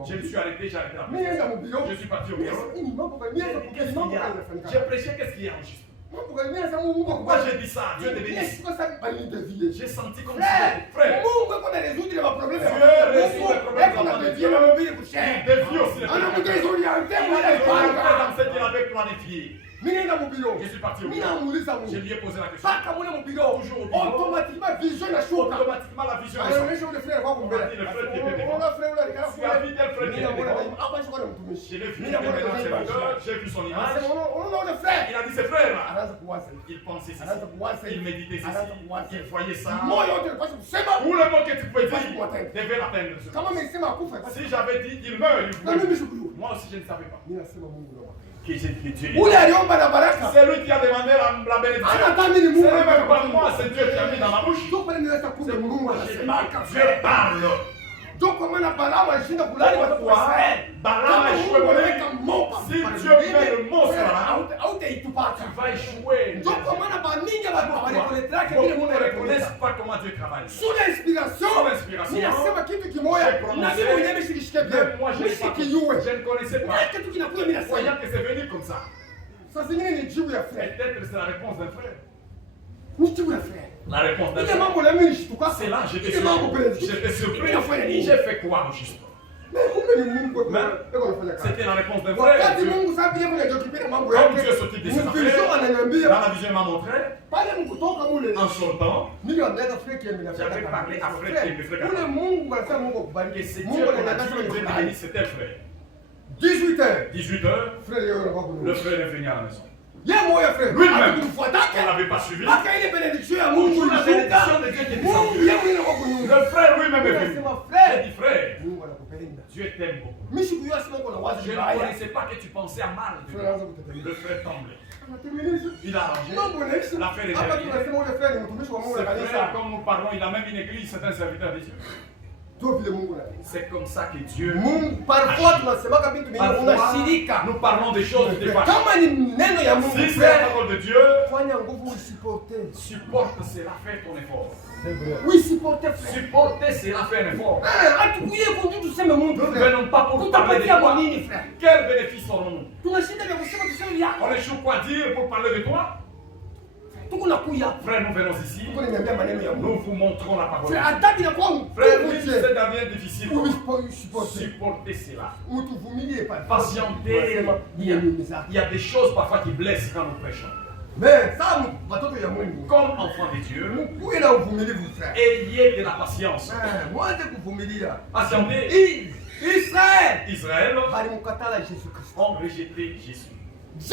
Je me suis arrêté, j'ai arrêté la prière. Je suis parti au bureau. Qu'est-ce qu'il y a? J'ai prêché, qu'est-ce qu'il y a en juste? Pourquoi j'ai dit ça? Dieu te bénisse. J'ai senti comme si, frère, Dieu résout les problèmes de il dévie aussi les problèmes. Il a dans ce qu'il avait planifié. Je suis parti au bureau. Je lui ai posé la question. Toujours au bureau. Automatiquement vision na shuka. Automatiquement la vision est Anaonyesha ule frère wako mbele. Le frère qui était devant. Unaona frère ule alikaa Tu as vu tel frère qui était devant? hapa shika na mtumishi. Je l'ai vu, j'ai vu son image. Unaona ule frère. Il a dit, c'est frère. Anaanza kuwaza. Il pensait ceci. Anaanza kuwaza. Il méditait ceci. Il voyait ça. Moyo wote ulipaswa kusema. Tout le mot que tu pouvais dire devait l'atteindre. Kama nimesema akufa. Si j'avais dit, il meurt, il Na mimi voulait. shukuru. Moi aussi, je ne savais pas. Mimi nasema Mungu ndio. Ule aliomba na baraka. C'est lui qui a demandé la bénédiction. Anatamani ni Ce Mungu. n'est même pas moi, c'est Dieu qui a mis dans ma bouche. Ndio pale ninaweza kumbe Mungu anasema. Dieu parle. Ndio kwa maana Balaamu alishinda kulani watu wa Israeli. Balaam a échoué pour lui. Si Dieu met le mot sur la vas échouer. Pourquoi? Beaucoup ne reconnaissent pas comment Dieu travaille. Sous l'inspiration, j'ai prononcé, même moi je ne connaissais pas. Croyant que c'est venu comme ça. Peut-être c'est la réponse d'un frère. La réponse d'un frère. C'est là, j'étais surpris. J'ai fait quoi au juste? C'était la réponse d'un frère. Comme Dieu s'occupe de ses affaires, dans la vision m'a montré, en sortant, j'avais parlé à frère qui est le frère. Et c'est Dieu qu'on a dit, Dieu m'a dit, c'était le frère. 18 heures, le frère est venu à la maison. Lui-même, on ne l'avait pas suivi. Pour la bénédiction de Dieu qui est descendue. Le frère lui-même est venu. J'ai dit, frère, Dieu t'aime beaucoup. Je ne connaissais pas que tu pensais à mal. Le frère tremblait. Il a arrangé. L'affaire est terminée. Ce frère, comme nous parlons, il a même une église, c'est un serviteur de Dieu. C'est comme ça que Dieu. Parfois, nous parlons des choses de fois. Si c'est la parole de Dieu, supporte, c'est la faire ton effort. Oui, supporter. Supporter, c'est la faire un effort. Nous ne venons pas pour parler de toi. Quel bénéfice aurons-nous? On échoue quoi dire pour parler de toi? Frère, nous venons ici. Nous vous montrons la parole. Frère, oui, c'est devient difficile. Supporter cela. Patienter. Il y a des choses parfois qui blessent quand nous prêchons. Mais comme enfant de Dieu, ayez de la patience. Patientez. Israël ont rejeté Jésus. Même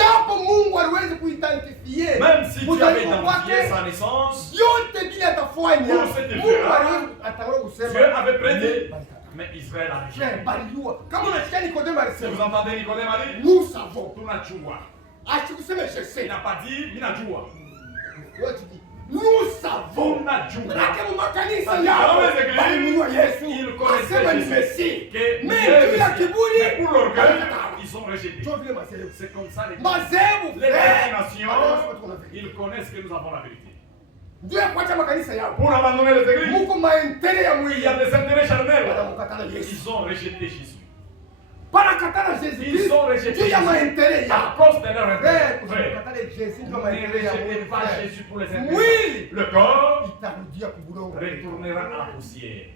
si Dieu avait identifié sa naissance, Dieu avait prédit, mais Israël a rejeté. Si vous entendez Nicodème a dit, nous savons, nous n'avons pas. Il n'a pas dit, il n'a pas. Nous savons, il connaissait Jésus. Mais pour l'orgueil, ils ont rejeté. C'est comme ça les nations, ils connaissent que nous avons la vérité. Pour abandonner les églises, il y a des intérêts charnels. Ils ont rejeté Jésus. Ils ont rejeté Jésus à cause de leur intérêt. Ne rejetez pas Jésus pour les intérêts. Le corps retournera à la poussière.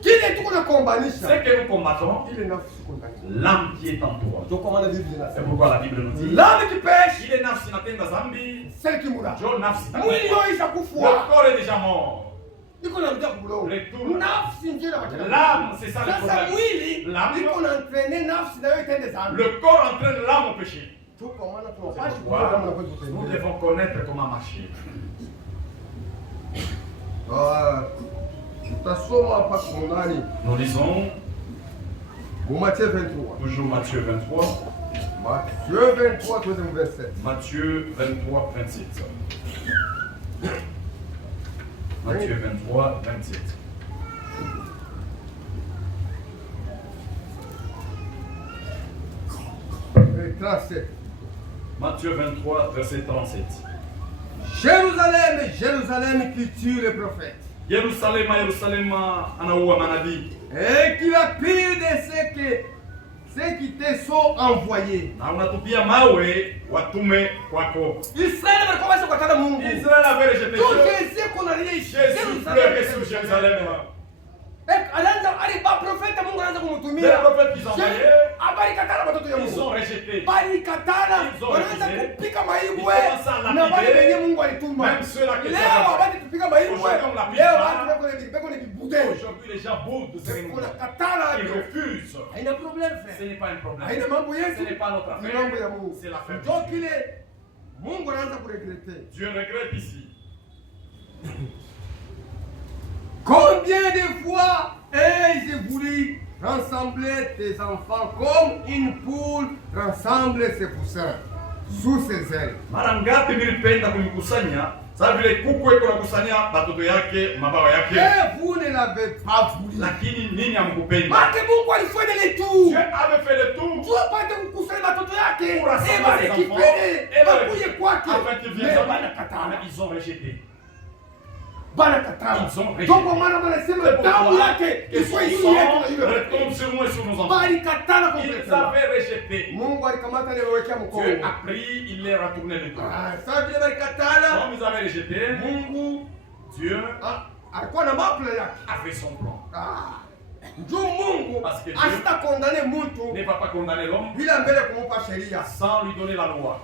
Ce que nous combattons, l'âme qui est en toi. C'est pourquoi la Bible nous dit, l'âme qui pêche, il est nafsi natenda zambi, celle qui mourra. Le corps est déjà mort. L'âme, c'est ça le problème. Le corps entraîne l'âme au péché. Nous devons connaître comment marcher. Nous lisons Matthieu 23. Toujours Matthieu 23. Matthieu 23, deuxième verset. Matthieu 23, 27. Matthieu 23, 27. Et 37. Matthieu 23, verset 37. Jérusalem, Jérusalem qui tue les prophètes. Yerusalem, Yerusalem, anaua manabii. Et qui a pire de ceux qui te sont envoyés. Na unatupia mawe watume kwako. Israël avait rejeté Dieu. Jésus pleurait sur Jérusalem. Les prophètes qu'ils envoyaient, ils ont rejeté. Ils ont refusé. Ils commencent à lapider. Même ceux-là qui étaient aujourd'hui, les gens boudent de cérémonie. Ils refusent. Ce n'est pas un problème. Ce n'est pas notre affaire. C'est l'affaire de Dieu. Dieu regrette ici. Combien de fois ai-je voulu rassembler tes enfants comme une poule rassemble ses poussins sous ses ailes? Mara ngapi nilipenda kuikusanya Sasa vile kuku eko nakusanya batoto yake, mabawa yake. Et vous ne l'avez pas voulu. Lakini nini hamkupenda? Maki Mungu alifanya le tout. Dieu avait fait le tout. Tu apate kukusanya batoto yake. Pour rassembler Et ses enfants. récupérer. Bakuye kwake. Afin qu'ils viennent. Ils ont rejeté. Ils ont rejeté. Donc maana wanasema damu yake Son retombe sur nous et sur nos enfants. Ils avaient rejeté. Mungu alikamata na kuwekea mkono. Dieu a pris, il les a retourné le dos. Sasa vile walikatala. Comme ils avaient rejeté, Mungu Dieu alikuwa na maplan yake. avait son plan. Njoo Mungu asitakondane mtu. Ne va pas condamner l'homme Bila mbele kumupa sheria. sans lui donner la loi.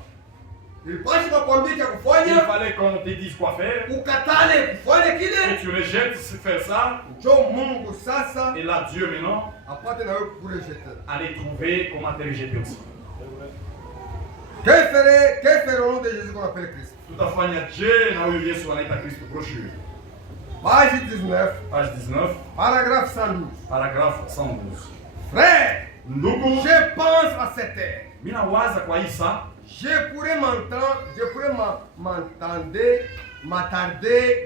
Il fallait qu'on te dise quoi faire. Et tu rejettes faire ça. Et là, Dieu maintenant allait trouver comment te rejeter aussi. Que ferons-nous de Jésus qu'on appelle Christ? Tout à fait, Dieu n'a eu Jésus à Christ brochure. Page 19. Page 19. Paragraphe 112. Paragraphe 112. Frère, je pense à cette heure. Mina waza kwa Isa. Je pourrais m'attarder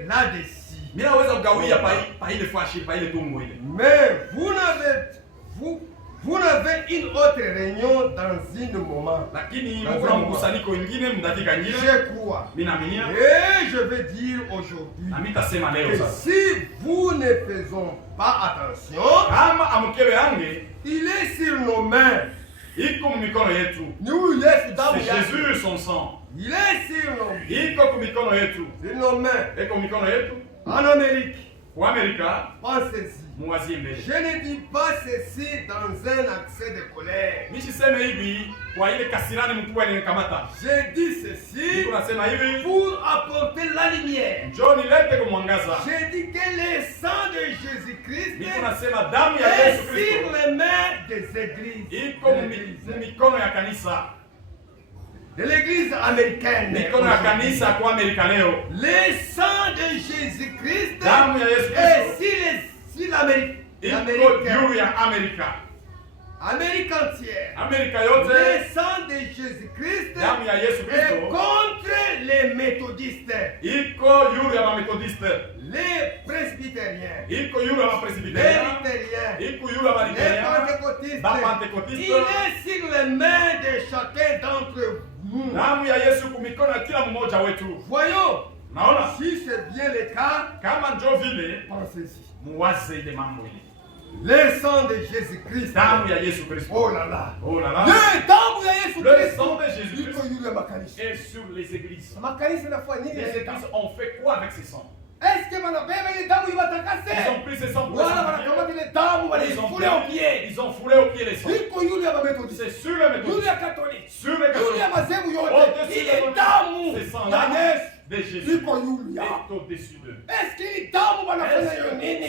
là-dessus. Mina weza kugawia pa ile fashi, pa ile tumbo ile. Mais vous n'avez une autre réunion dans un moment. Lakini mkuna mkusanyiko ingine mdakika ingine. Je crois. Mina minia. Et je vais dire aujourd'hui. Na mitasema leo sasa. Si vous ne faisons pas attention, kama amkewe yange, il est sur nos mains. Iko mikono yetu. C'est Jésus son sang. Il est sur nos mains. Iko mikono yetu. Sur nos mains. Iko mikono yetu. En Amérique. Kwa Amerika. Pensez-y. Muwazie mbele. Je ne dis pas ceci dans un accès de colère. Nisiseme hivi kwa ile kasirani mkubwa ilinikamata. Je dis ceci tunasema hivi pour apporter la lumière. Njoo nilete kumwangaza. Je dis que le sang de Jésus-Christ tunasema damu ya Yesu Kristo sur les mains des églises. Iko mikono ya kanisa. De l'église américaine. Mikono ya kanisa kwa Amerika leo. Le sang de Jésus-Christ damu ya Yesu Kristo. Si l'Amérique. Iko ya Amerika. Amérique entière. Amerika yote. Le sang de Jésus-Christ damu ya Yesu Kristo est contre les méthodistes. Iko ya méthodistes. Les presbytériens. Iko ya presbytériens. Les Iko ya pentecôtistes. Il est sur les mains de chacun d'entre nous. Damu ya Yesu kumikono ya kila mmoja wetu. Voyons. Naona si c'est bien le cas, kama ndio vile, pensez-y. Muwaze ile mambo ile. Le sang de Jésus-Christ. Damu ya Yesu Kristo. Oh là là. Oh là là. Le sang de Jésus-Christ est sur les églises. Les églises ont fait quoi avec ces sangs? Est-ce que ils ont pris ces sangs pour ils ont foulé au pied les sangs. C'est sur les méthodistes, sur les catholiques, ces sangs-là de Jésus est au-dessus d'eux.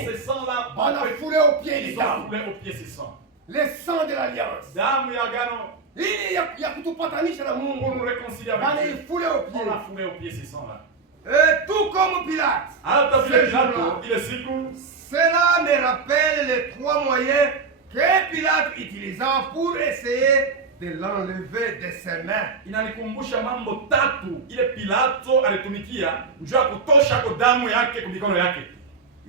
Ces sangs-là ils ont foulé au pied ces sangs. Le sang de l'alliance. Damu ya agano. Pour nous réconcilier avec Dieu. On a foulé au pied ces sangs-là. Et tout comme Pilate. Cela me rappelle les trois moyens que Pilate utilisa pour essayer de l'enlever de ses mains. Inanikumbusha mambo tatu ile Pilato alitumikia njoo ya kutosha kwa damu yake kwa mikono yake.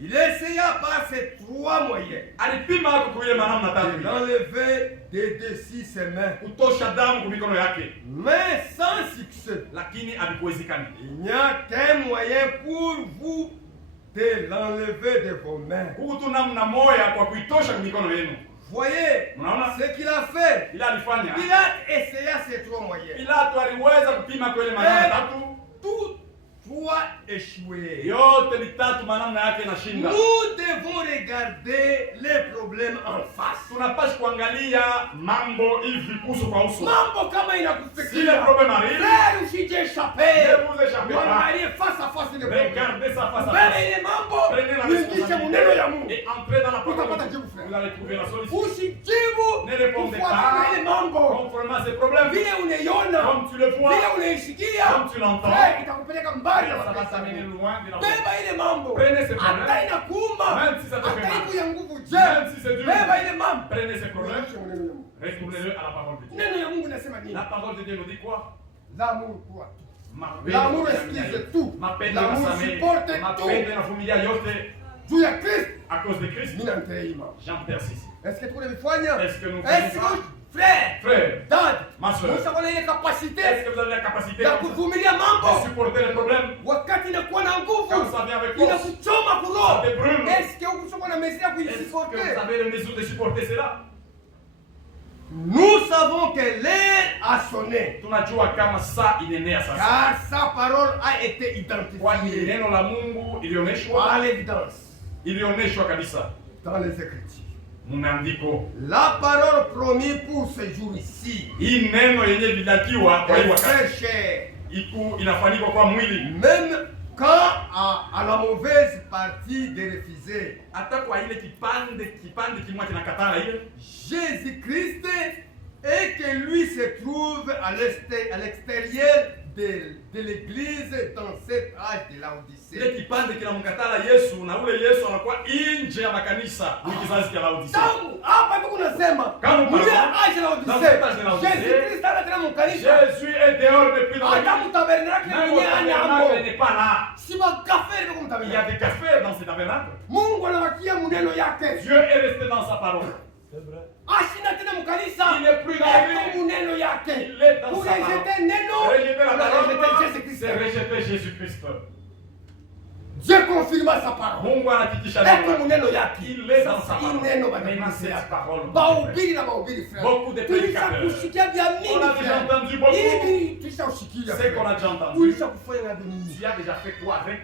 Il essaya par ces trois moyens alipima kwa ile maneno matatu d'enlever de dessus ses mains, kutosha damu kwa mikono yake, mais sans succès. Lakini alikuwezekana. Il n'y a qu'un moyen pour vous de l'enlever de vos mains. Kutu namna moja kwa kuitosha kwa mikono yenu. Voyez ce qu'il a fait. Pilate essaya ces trois moyens. Pilate aliweza kupima kwa ile maneno matatu. Tout trois échoué. Nous devons regarder les problèmes en face. Tunapaswa kuangalia mambo hivi kuhusu kwa uso. Mambo kama inakufikia. Si le problème arrive, frère, usije échapper. Ne vous échappez pas. Regardez face à face les problèmes. Regardez ça face à face. Prenez mambo. Prenez la responsabilité et entrez dans la parole. Vous allez trouver la solution. Usijibu. Ne répondez pas conformément à ces problèmes. Vile unaiona. Comme tu le vois. Vile unaisikia. Comme tu l'entends. Itakupeleka mbali. Ça va t'amener loin de la beba ile mambo. Prenez ces problèmes. Hata inakuuma. Même si ça te fait mal. Ya nguvu je. Même si c'est dur. Beba ile mambo. Prenez ces problèmes. Retournez-le à la parole de Dieu. Neno ya Mungu nasema nini? La parole de Dieu nous dit quoi? L'amour quoi? L'amour esquisse tout. L'amour supporte tout. Juu ya Kristo. À cause de Christ. Mimi namteima. J'intersiste. Est-ce que tunavifanya? Est-ce que nous faisons frère, dad, ma soeur, est-ce que vous avez la capacité ya kuvumilia mambo? de supporter les problèmes? Wakati inakuwa na nguvu, Quand ça vient avec force, inakuchoma kuroho. ça te brûle. Est-ce que uko na mesure ya Est-ce que kuisupporter? vous avez les mesures de supporter cela? Nous savons que l'heure a sonné. Tunajua kama saa inenea sasa. Car sa parole a été Kwani identifiée. neno la Mungu ilioneshwa, Par l'évidence. ilioneshwa kabisa Dans les Écritures. mumeandiko. La parole promise pour ce jour ici. Hii neno yenye lidakiwa kwa hii Est wakati très cher. inafanyika kwa mwili. Même quand à la mauvaise partie de refuser. Hata kwa ile kipande kimwa kinakatala ile. Jésus-Christ et que lui se trouve à l'extérieur de l'église dans cet âge de Laodicée. Ile kipande kinamkatala Yesu na ule Yesu anakuwa nje ya makanisa ni kizazi cha Laodicea. Hapa ndipo kunasema mwenye âge de Laodicea. Jésus-Christ anataka mkanisa. Jésus est dehors depuis dans Hata mtabernacle mwenye anyambo. n'est pas là. Si bakaferi kwa Il y a mtabernacle. des cafés dans ce tabernacle. Mungu anawakia muneno yake. Dieu est resté dans sa parole. C'est vrai. Ashina tena mkanisa. Il n'est plus dans l'église. Muneno yake. Il est dans sa parole. Rejeter neno. Rejeter la parole. Jésus-Christ. C'est rejeter Jésus-Christ. Dieu confirme sa parole. Mungu anahakikisha muneno yake. Il est dans sa parole. Neno Maintenant c'est la parole. Bahubiri na bahubiri frère. Beaucoup de prédicateurs. Tulishakusikia vya mingi. On a déjà entendu beaucoup. Hivi tulishakusikia. C'est qu'on a déjà entendu. Tulishakufanya na nini? Tu as déjà fait quoi avec?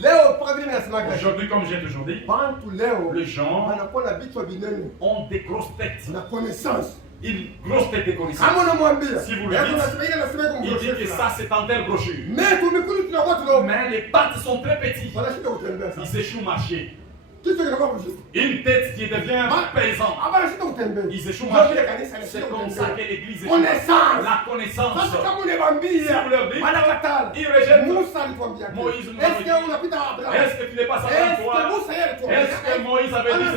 Leo mpaka vile nasema aujourd'hui comme j'ai aujourd'hui, bantu leo les gens wanakuwa na vichwa vinene. Ont des grosses têtes. Na connaissance. Une grosse tête de connaissance. Si vous le dites, il dit que ça c'est en telle brochure. Mais les pattes sont très petites. Ils échouent marcher. Une tête qui devient paysan. Ils échouent marcher. C'est comme ça que l'église échoue. La connaissance. Si vous leur dites, ils rejettent. Moïse nous a dit. Est-ce que tu n'es pas avant toi? Est-ce que Moïse avait dit? Moïse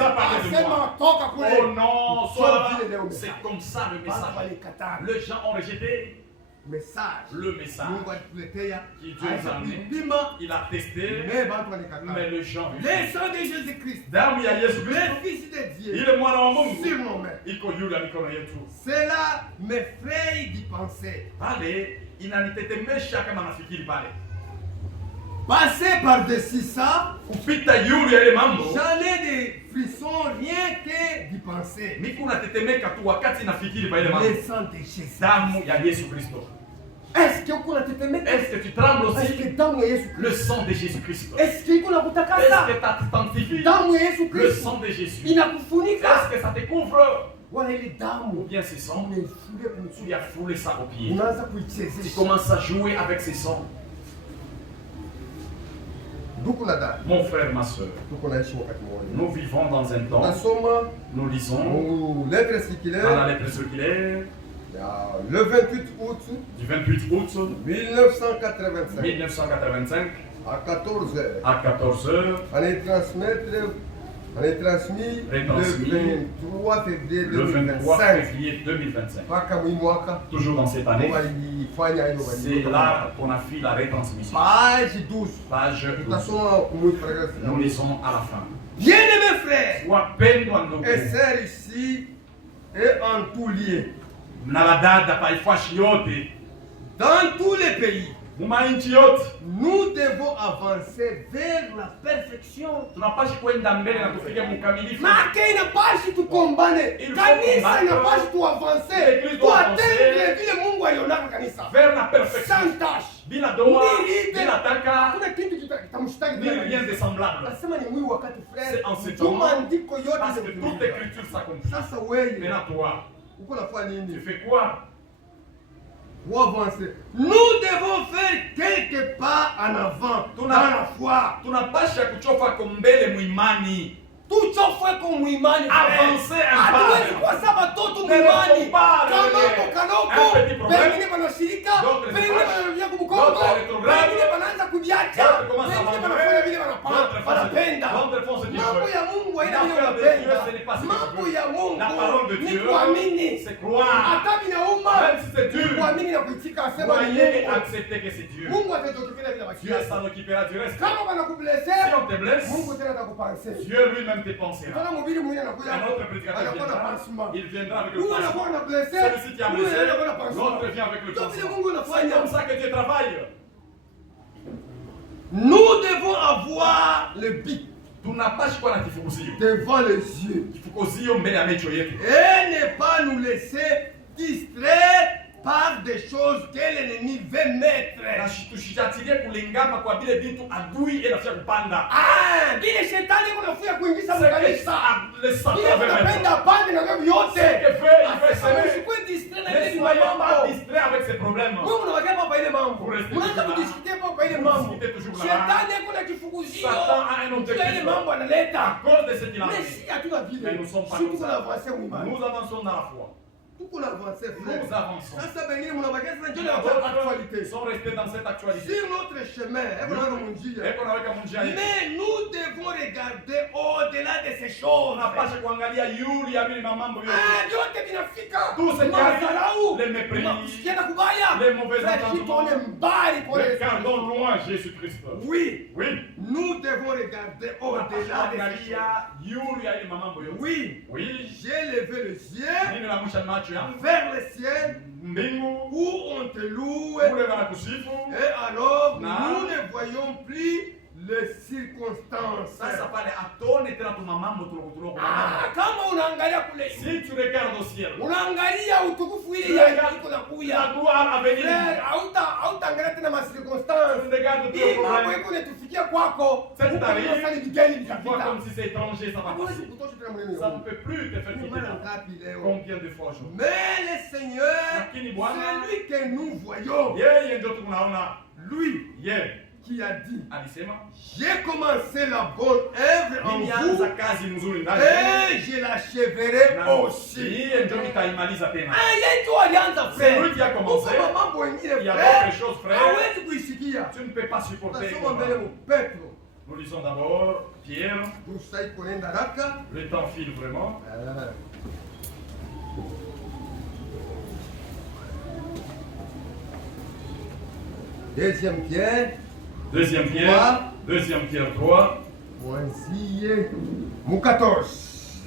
a parlé de moi. Oh non, c'est comme ça le message. Les gens ont rejeté le message qui Dieu nous a amené. Il a testé, mais les gens les sons de Jésus-Christ, le Fils de Dieu, il est moi dans mon monde. Cela m'effraie d'y penser. Allez, il a été méchant comme anafikiri pale. Passer par-dessus ça, j'en ai des frissons rien que d'y penser. Le sang de Jésus. Est-ce que tu trembles aussi? Le sang de Jésus-Christ. Est-ce que tu t'identifies? Le sang de Jésus. Est-ce que ça te couvre? Ou bien c'est sang? Tu as foulé ça au pied. Tu commences à jouer avec ces sangs. Mon frère, ma soeur, nous vivons dans un temps, nous lisons dans la lettre circulaire le 28 août du 28 août 1985 à 14h. À 14h, on est transmis le 23 février 2025. Toujours dans cette année. C'est là qu'on a fait la retransmission. Page 12. Page 12. Nous lisons à la fin. Bien-aimés frères et sœurs ici et en tout lieu. Dans tous les pays. Nous devons avancer vers la perfection. Vers la perfection. Sans tâche. Bila doa, bila taka, ni rien de semblable. C'est en ce temps parce que toute l'écriture s'accomplit. Maintenant toi, tu fais quoi? Pour avancer. Nous devons faire quelques pas en avant dans la foi. Tunapasha kuchofa kombele muimani. Tuchofe kwa muimani. Avancer un pas. Hatuwezi kuwa saba toto muimani. Kama kanoko, pengine wanashirika, pengine wanarudia kumkongo, pengine wanaanza kujiacha, pengine wanafanya vile wanapenda. Mambo ya Mungu haina vile unapenda. Mambo ya Mungu ni kuamini. Hata vinauma kuamini na kuitika asema ni Mungu. Mungu atajokipenda bila makia. Kama wanakublesse, Mungu tena atakupanse. Dieu lui-même te pensera. Tuna mhubiri mwingine anakuja. Un autre prédicateur viendra. Il viendra avec le pansement. Celui qui a blessé, l'autre vient avec le pansement. C'est comme ça que Dieu travaille. Nous devons avoir le but tunapashwa na kifukuzio devant les yeux. Kifukuzio mbele ya macho yetu. Et ne pas nous laisser distraire par des choses que l'ennemi veut mettre. Na tushijatilie kulingama kwa vile vitu adui anafia kupanda. Vile shetani kunafia kuingiza mkanisa. Le Satan veut anapenda pande na yote. Il fait usikue distrait na ile mambo. Distrait avec ses problèmes. Mungu unawakia hapa ile mambo. Unaanza kudiscuter hapa ile mambo. Shetani kuna kifukuzio. Satan a un objectif. Ile mambo analeta. À cause de ce qu'il a fait. Mais si hatuna vile. Nous sommes pas comme ça. Nous avançons dans la foi. Nous avançons. Ça, actualité. Sont restés dans cette actualité. Sur notre chemin, mais nous devons regarder au-delà de ces choses. Tout ce qui arrive, les mépris, les mauvais entendements, regardons loin Jésus-Christ. Oui, nous devons regarder au-delà de ces choses. Oui, j'ai levé les yeux vers le ciel où on te loue, et alors nous ne voyons plus les circonstances. Si tu regardes au ciel, la gloire à venir. Tu vois comme si c'est étranger, ça va passer. Ça ne peut plus te faire quitter. Combien de fois je... Mais le Seigneur, celui que nous voyons, lui, qui a dit, j'ai commencé la bonne œuvre en vous et je l'achèverai aussi. C'est lui qui a commencé. Il y a d'autres choses, frère. Tu ne peux pas supporter. Nous lisons d'abord Pierre. Le temps file vraiment. Deuxième Pierre 3.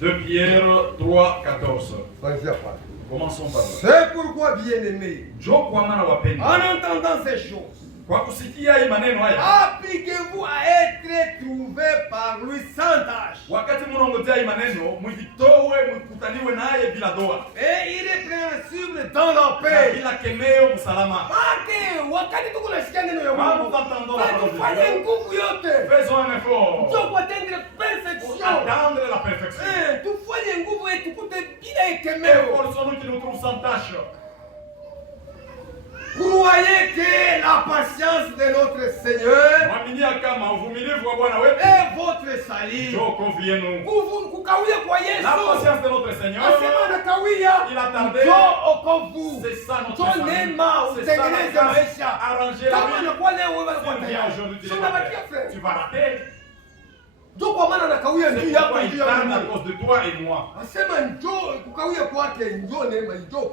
2 Pierre 3, 14. Commençons par là. C'est pourquoi, bien-aimés, en entendant ces choses, appliquez-vous à être trouvé par lui sans tâche. Et irrépréhensible dans la paix. Faisons un effort. Attendre la perfection. Efforçons-nous qui nous trouve sans tâche. Croyez que la patience de notre Seigneur est votre salut. La patience de notre Seigneur, il a tardé. C'est ça notre salut. C'est ça arranger la vie. Aujourd'hui, tu vas rater. C'est à cause de toi et moi.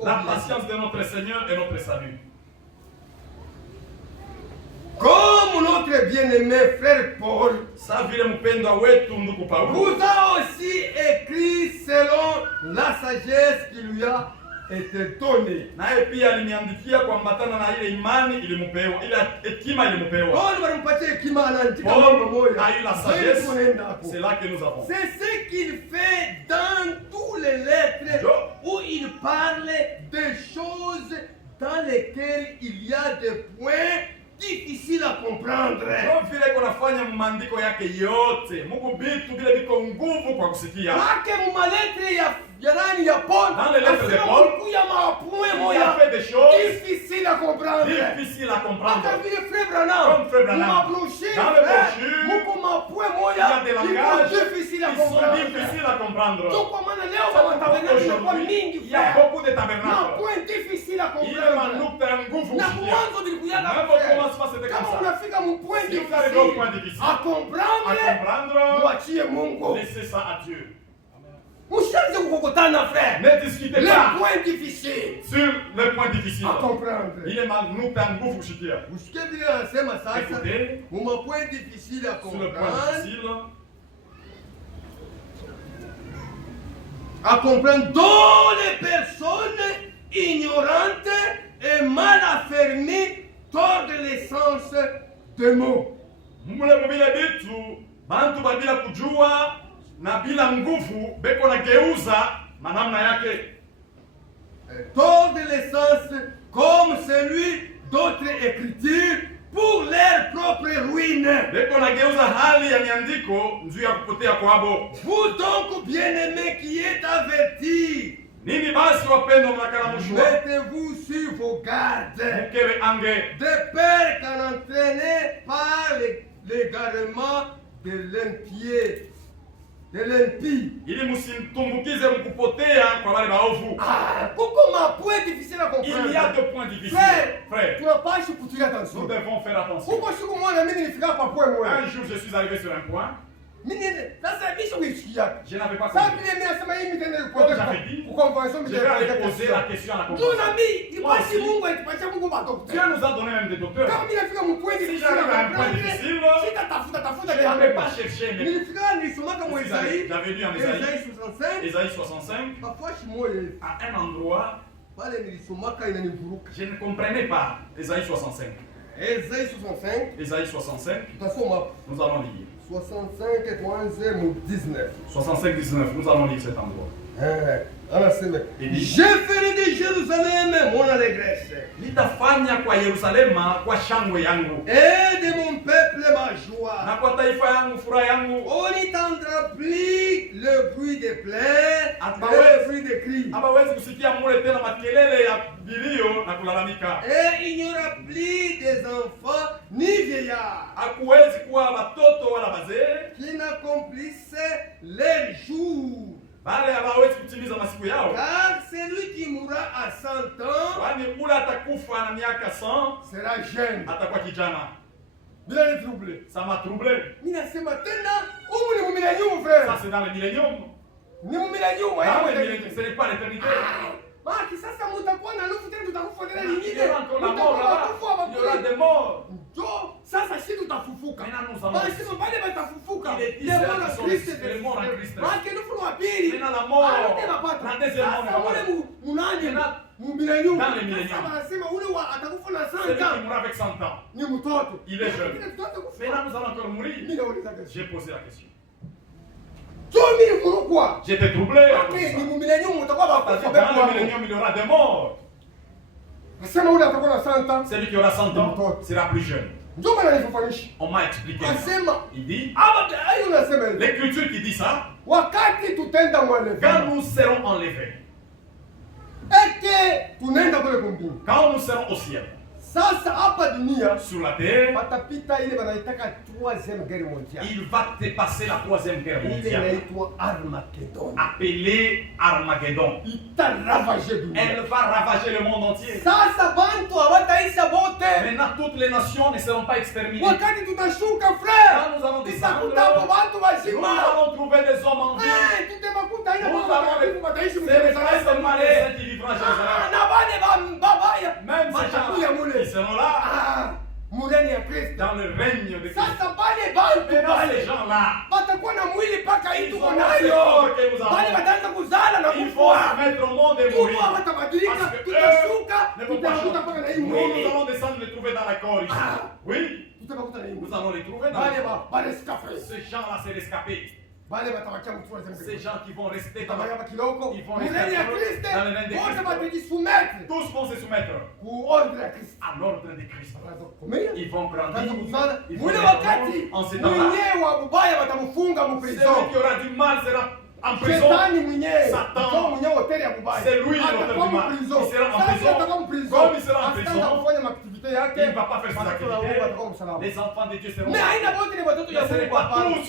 La patience de notre Seigneur est notre salut. Comme notre bien-aimé frère Paul vous a aussi écrit selon la sagesse qui lui a été donnée. Paul a eu la sagesse, c'est là que nous avons. C'est ce qu'il fait dans toutes les lettres où il parle des choses dans lesquelles il y a des points difficile à comprendre. Dans les lettres de Paul, il a fait des choses difficiles à comprendre. Comme Frère Branham, dans le brochure, il y a des langages qui sont difficiles à comprendre. Il y a beaucoup de tabernacles. manuka ya nguvu kushikia. Même au commencement c'était comme ça. Si vous arrivez au point difficile, à comprendre, laissez ça à Dieu. Ne discutez pas sur le point difficile. Il est manuka ya nguvu kushikia. Écoutez, sur le point difficile, à comprendre dont les personnes ignorantes et mal affermies tordent l'essence des mots. Mule mubile bitu bantu babila kujua na bila nguvu beko na geuza manamna yake. Tordent l'essence comme celui d'autres écritures pour leur propre ruine. Beko na geuza hali ya miandiko nzu ya kupotea kwabo. Vous donc bien-aimés qui êtes avertis, nini basi wapendwa mnakala mshua, mettez-vous sur vos gardes, mkewe ange, de peur qu'en entraîné par l'égarement de l'impied, de l'impie, ili msimtumbukize mkupotea kwa wale maovu. Il y a deux points difficiles. Frère, nous devons faire attention. Un jour, je suis arrivé sur un point. Je n'avais pas compris. Comme j'avais dit, je vais aller poser la question à la conférence. Dieu nous a donné même des docteurs. Si j'arrive à un point difficile, je ne vais pas chercher mes... J'avais lu en Ésaïe 65, à un endroit, je ne comprenais pas Ésaïe 65. Ésaïe 65, nous allons lire. 65, 19. 65, 19, nous allons lire cet endroit. Je ferai de Jérusalem mon allégresse. Nitafanya kwa Yerusalema kwa shangwe yangu. Et de mon peuple ma joie. Na kwa taifa yangu furaha yangu. On n'entendra plus le bruit des plaies, le bruit des cris. Hawezi kusikia mule tena makelele ya vilio na kulalamika. Et il n'y aura plus des enfants ni vieillards. Hakuwezi kuwa watoto wala wazee qui n'accomplissent leur jour. Bale hawezi kutimiza masiku yao. Car celui qui mourra à 100 ans, kwani ule atakufa na miaka 100 sera jeune. Atakuwa kijana. Bila ni troublé. Ça m'a troublé. Mimi nasema tena, humu ni millennium frère. Ça c'est dans le millennium. Ni millennium ouais. Ce n'est pas l'éternité. Baki sasa mutakuwa na lufu tena tutakufa tena nyingine. Il y aura des morts. Jo, sasa sisi tutafufuka. Basi mbali batafufuka. Le mort en Christ. Baki lufu wa pili. Tena la mort. La deuxième mort. Munani millennium. Dans le millennium. Sasa wanasema ule atakufa na 100 ans. Celui qui mourra avec 100 ans. Ni mtoto. Il est jeune. Mais là nous allons encore mourir. J'ai posé la question. J'étais troublé. Dans le millennium, il y aura des morts. Celui qui aura 100 ans sera plus jeune. On m'a expliqué. Il dit, l'écriture qui dit ça, quand nous serons enlevés, quand nous serons au ciel, sur la terre, il va dépasser la troisième guerre mondiale, appelée Armageddon. Elle va ravager le monde entier. Maintenant, toutes les nations ne seront pas exterminées. Quand nous allons descendre, nous allons trouver des hommes en vie. C'est seulement les saints qui vivront à Jérusalem. Même ces gens ils seront là dans le règne de Christ. Maintenant ces gens-là, ils ont ce corps que nous avons. Il faut se mettre au monde et mourir. Parce que eux ne vont pas changer. Nous allons descendre les trouver dans la corps ici. Oui, nous allons les trouver dans la corps. Ces gens-là, c'est rescapés. Ces gens qui vont rester dans ils vont rester dans le règne de Christ. Tous vont se soumettre à l'ordre de Christ. Ils vont grandir. Ils vont grandir en ce temps-là. Celui qui aura du mal sera en prison. Satan, c'est lui l'auteur du mal. Il sera en prison. Comme il sera en prison, il ne va pas faire ses activités. Les enfants de Dieu seront là. Mais ce n'est pas tous.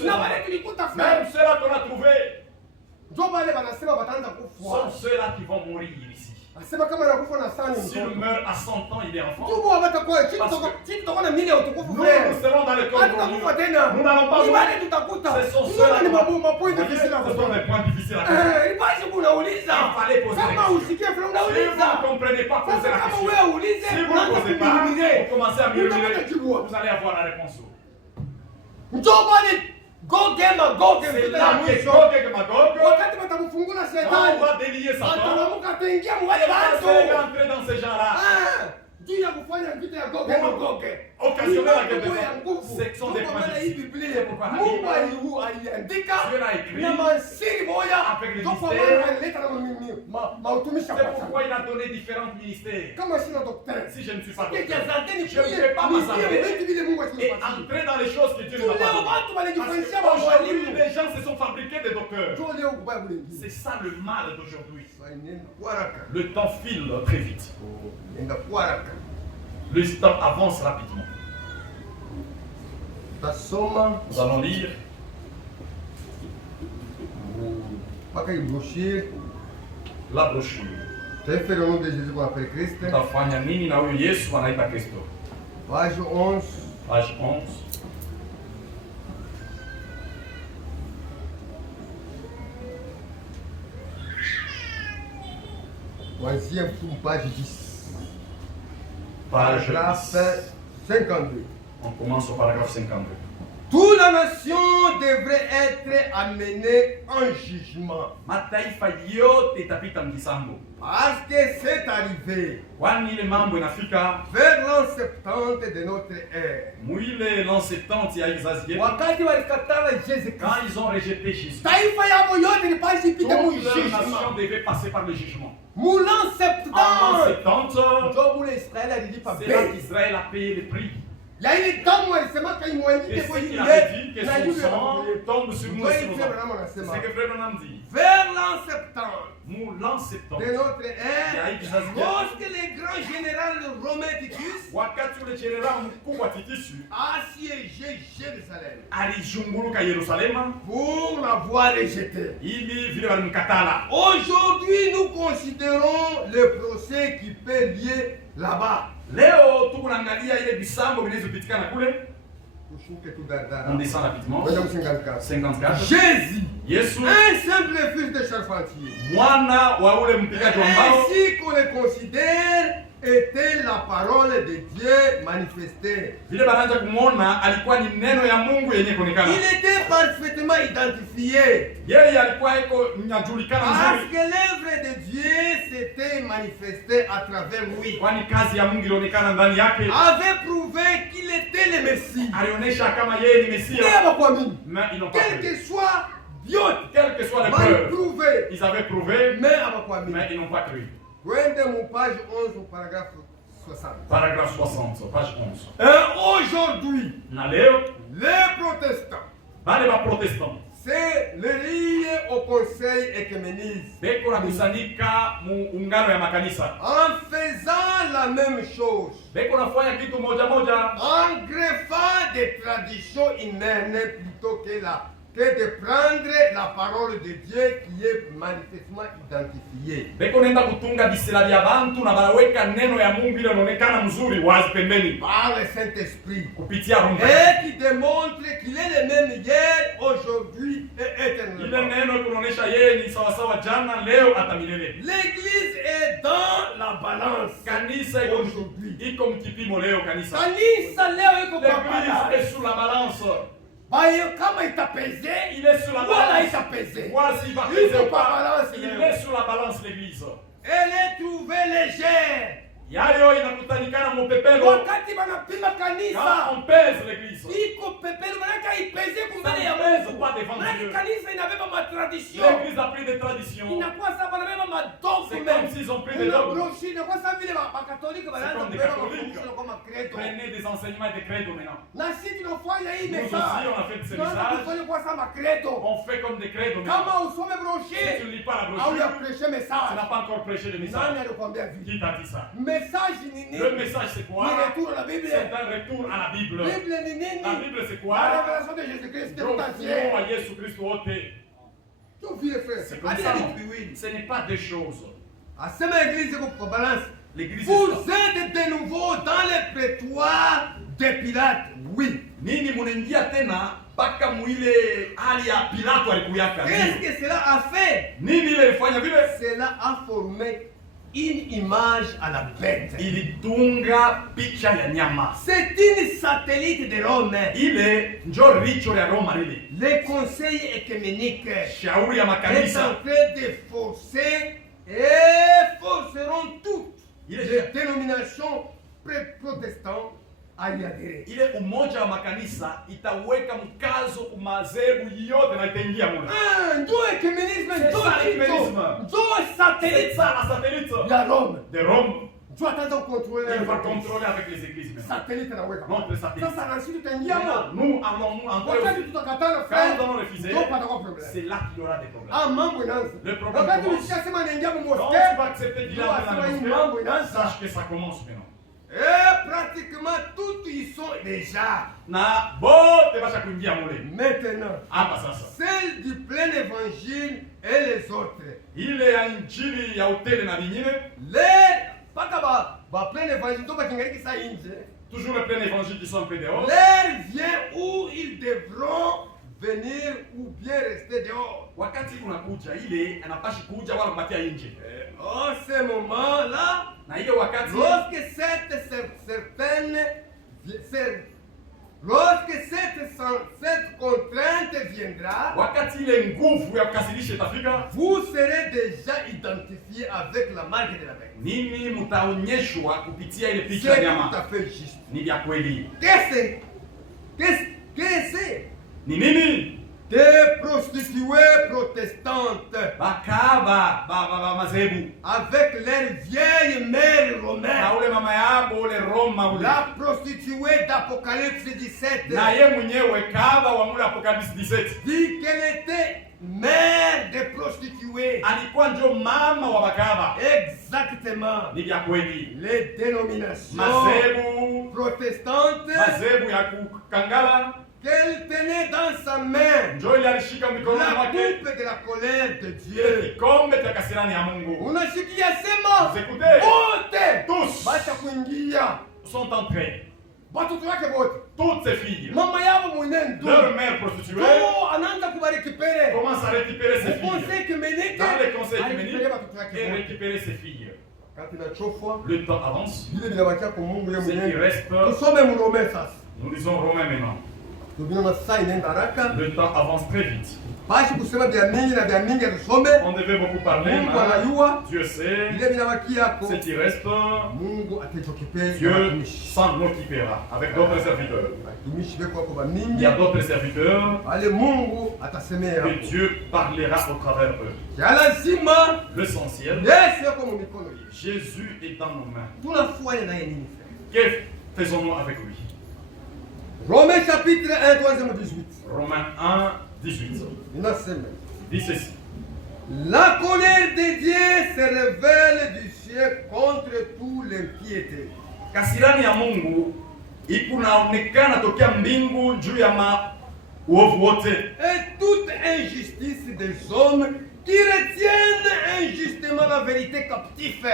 Même ceux-là qu'on a trouvés sont ceux-là qui vont mourir ici. S'il meurt à 100 ans, il est enfant. Nous, nous serons dans le corps de Dieu. Nous n'allons pas voir. Ce sont ceux-là qui ce sont les points difficiles à comprendre. Il fallait poser la question. Si vous ne comprenez pas, posez la question. Si vous ne posez pas, vous commencez à murmurer, vous allez avoir la réponse. C'est là que Gog et Magog, on va délier Satan. On va entrer dans ces gens-là. Occasionner la guerre de Gog. Ce sont des points difficiles. C'est pourquoi Dieu l'a écrit avec les mystères. C'est pourquoi il a donné différents ministères. Si je ne suis pas docteur, je ne vais pas m'assembler et entrer dans les choses que Dieu nous a données. Aujourd'hui, les gens se sont fabriqués des docteurs. C'est ça le mal d'aujourd'hui. Le temps file très vite. Le temps avance rapidement. Nous allons lire la brochure. Tutafanya nini na huyu Yesu anaita Kristo? Page 11. Page 11. Troisième page 10. Page 52. On commence au paragraphe 52. Toute la nation devrait être amenée en jugement. Mataifa yote itapita mkisambo. Parce que c'est arrivé Kwani ile mambo inafika vers l'an 70 de notre ère. Mwile l'an 70 ya kizazi yetu. Wakati walikatala Jésus Christ. Quand ils ont rejeté Jésus. Taifa yao yote ilipaswa ipite mu Toute la jugement. nation devait passer par le jugement. Mu l'an 70. En l'an 70, Ndio ule Israël alilipa c'est là bei. qu'Israël a payé le prix. Il y a une dame qui alisema Et kaimwangike ce kwa qu'il ile avait dit, que na son yule sang tombe sur nous et sur nos Ndio enfants. anasema. C'est que Frère Branham dit. Vers l'an 70 L'an 70 de notre ère, Ya hii kizazi chetu. lorsque le grand général Romain Titus Wakati ule jenerali mkubwa Titisu assiégé Jérusalem alizunguluka Yerusalema pour l'avoir rejeté. ili vile walimkatala. Aujourd'hui, nous considérons le procès qui peut lier là-bas. Leo tukunaangalia ile bisambo vilizopitikana kule. On descend rapidement. 54. Jésus, Yesu, un simple fils de charpentier, mwana wa ule mpigaji wa mbao, ainsi qu'on le considère, était la parole de Dieu manifestée. vile banaanza kumwona alikuwa ni neno ya Mungu yenye kuonekana. Il était parfaitement identifié. Yeye alikuwa iko nyajulikana Parce nzuri. que l'œuvre de Dieu s'était manifestée à travers lui. Kwani kazi ya Mungu ilionekana ndani yake. Avait prouvé qu'il était le Messie. Alionyesha kama yeye ni Mesia. Mais ils n'ont pas Quel cru. que soit Dieu, Quelles que soient les mal preuves, prouvé. ils avaient prouvé, mais ils n'ont pas cru. Rendez mon page 11 au paragraphe 60. Paragraphe 60, page 11. Et aujourd'hui, Na leo, les protestants, bale ba protestant c'est le lié au conseil œcuménique. beko na kusanyika muungano ya makanisa. En faisant la même chose, Beko nafanya kitu moja moja, en greffant des traditions humaines plutôt que de prendre la parole de Dieu qui est manifestement identifiée. beko nenda kutunga bisela vya bantu na balaweka neno ya Mungu ile inaonekana mzuri wazi pembeni Par le Saint-Esprit. kupitia Roho. Et qui démontre qu'il est le même hier, aujourd'hui et Ile éternellement. neno kunaonesha yeye ni sawa sawa jana, leo hata milele. L'Église est dans la balance. Kanisa iko mkipimo leo kanisa. Kanisa leo iko kwa L'église balance. est sous la balance. Bayo kama itapeze, Il est sur la wala balance. itapeze. Voilà s'il va Il peser faut ou pas pas. balance, Il Léo. est sur la balance l'église. Elle est trouvée légère. Yayo inakutanikana mupepelo. Wakati banapima Quand kanisa, on pèse l'église, iko pepelo manaka ipeze ça kumbele ya ne pèse Mungu. pas devant Manaka Dieu. kanisa inabeba matradition. L'église a pris des traditions. Inakuwa sasa banabeba madogme. C'est comme s'ils ont pris des dogmes. Broshi inakuwa sasa vile bakatolika banaanza comme des kubeba catholiques. mafundisho kama credo. Prenez des enseignements et des credos maintenant. Na sisi tunafanya hii Nous aussi, message. on a fait de ces Tunaanza messages. kufanya kwa sama credo. On fait comme des credos maintenant. Kama usome Si tu broshi ne lis pas la au brochure, ya prêcher tu message. n'as pas encore prêché le Nani message. alikwambia vipi? Qui t'a dit ça? Message ni nini? Le message c'est quoi? Ni retour à la Bible. C'est un retour à la Bible. Bible ni nini? La Bible c'est La quoi? révélation de Jésus-Christ tout Profonds entier. à Jésus Christ ôté. Tu vis frère. C'est comme ça. Ce n'est pas des choses. L'église vous êtes de nouveau dans le prétoire de Pilate. Oui. Nini munengia tena mpaka mwile hali ya Pilato alikuyaka. Qu'est-ce que cela a fait? Nini ile ilifanya vile? Cela a formé une image à la bête. Ilitunga picha ya nyama. C'est une satellite de Rome. Ile njo richo ya Roma lile. Les conseils écuméniques Shauri ya est makanisa. en train de forcer et forceront toutes les dénominations protestantes à y adhérer. Ile umoja wa makanisa itaweka mkazo kumadhehebu yote na itaingia mule. Ndio ecumenisme, ndio C'est satellite ça la satellite ya Rome. de Rome. Tu attends contrôler. Il va contrôler avec les églises maintenant. Satellite na weka. Notre satellite. Sasa na sisi tutaingia mo. Nous allons entrer Wakati aussi. tutakatana Quand frère, nous allons refuser, ndio patakuwa problème. c'est là qu'il y aura des problèmes. Ah, mambo inaanza. Le problème Wakati commence. ukishasema naingia mu Quand tu mosquée, vas accepter qu'il y ndio a asema hii dans mambo la inaanza. sache que ça commence maintenant. Et pratiquement toutes y sont déjà. Na bote basha kuingia mule. Maintenant, Hapa sasa. celles du plein évangile et les autres. Ile ya injili ya utele na vingine, Les paka ba plein évangile ndio bakingaliki saa nje. toujours le plein évangile qui sont un peu dehors. L'heure vient où ils devront venir ou bien rester dehors. Wakati unakuja ile anapashi kuja wala kubakia nje. En ce moment-là, Na ile wakati lorsque cette contrainte viendra, wakati ile nguvu ya kukasirisha itafika, vous serez déjà identifié avec la marque de la bête. nini mtaonyeshwa kupitia ile picha C'est ya tout nyama. à fait juste. Ni vya kweli. Qu'est-ce que c'est? Ni nini? Des prostituées protestantes Bakaba ba mazebu. avec leur vieille mère romaine. Na ule mama yabo ule Roma ule. La prostituée d'Apocalypse 17 Na ye mwenyewe kaba wa mule Apocalypse 17. dit qu'elle était mère des prostituées. Alikuwa ndio mama wa bakaba. Exactement. Ni vya kweli. Les dénominations Mazebu, protestantes mazebu ya kukangala qu'elle tenait dans sa main. njo ile alishika mikononi La mwake coupe de la colère de Dieu. kikombe cha kasirani ya Mungu. Unashikia sema Vous écoutez? wote Tous bacha kuingia sont entrés. watoto wake wote, Toutes ces filles. mama yabo mwenendo Leur mère prostituée ndio anaanza kubarekipere. commence à récupérer ses filles. Conseil kumenike Dans les conseils féminines, alipeleka watoto wake et wote. récupérer ses filles. Kati na chofwa Le temps avance. vile vinabakia kwa Mungu yeye Ce qui mwenyewe. reste, Tusome Mrome sasa. nous lisons Romains maintenant. Tunaona saa inaenda haraka. Le temps avance très vite. Bashi kusema vya mingi na vya mingi tusome. On devait beaucoup parler, Mungu mais anajua Dieu sait. vile vinabakia kwa Ce qui reste, Mungu atajokipea Dieu watumishi. s'en occupera avec d'autres serviteurs. Watumishi weko kwa Il y mingi. a d'autres serviteurs Ale Mungu atasemea. et Dieu parlera au travers d'eux. Ya lazima L'essentiel, Yesu yako mu mikono yetu. Jésus est dans nos mains. Tunafanya naye nini? Que faisons-nous avec lui? Romains chapitre 1 troisième 18. Romains 1, 18. Inasema Dit ceci. la colère de Dieu se révèle du ciel contre toute l'impiété. Kasirani ya Mungu ikunaonekana tokea mbingu juu ya uovu wote Et toute injustice des hommes qui retiennent injustement la vérité captive.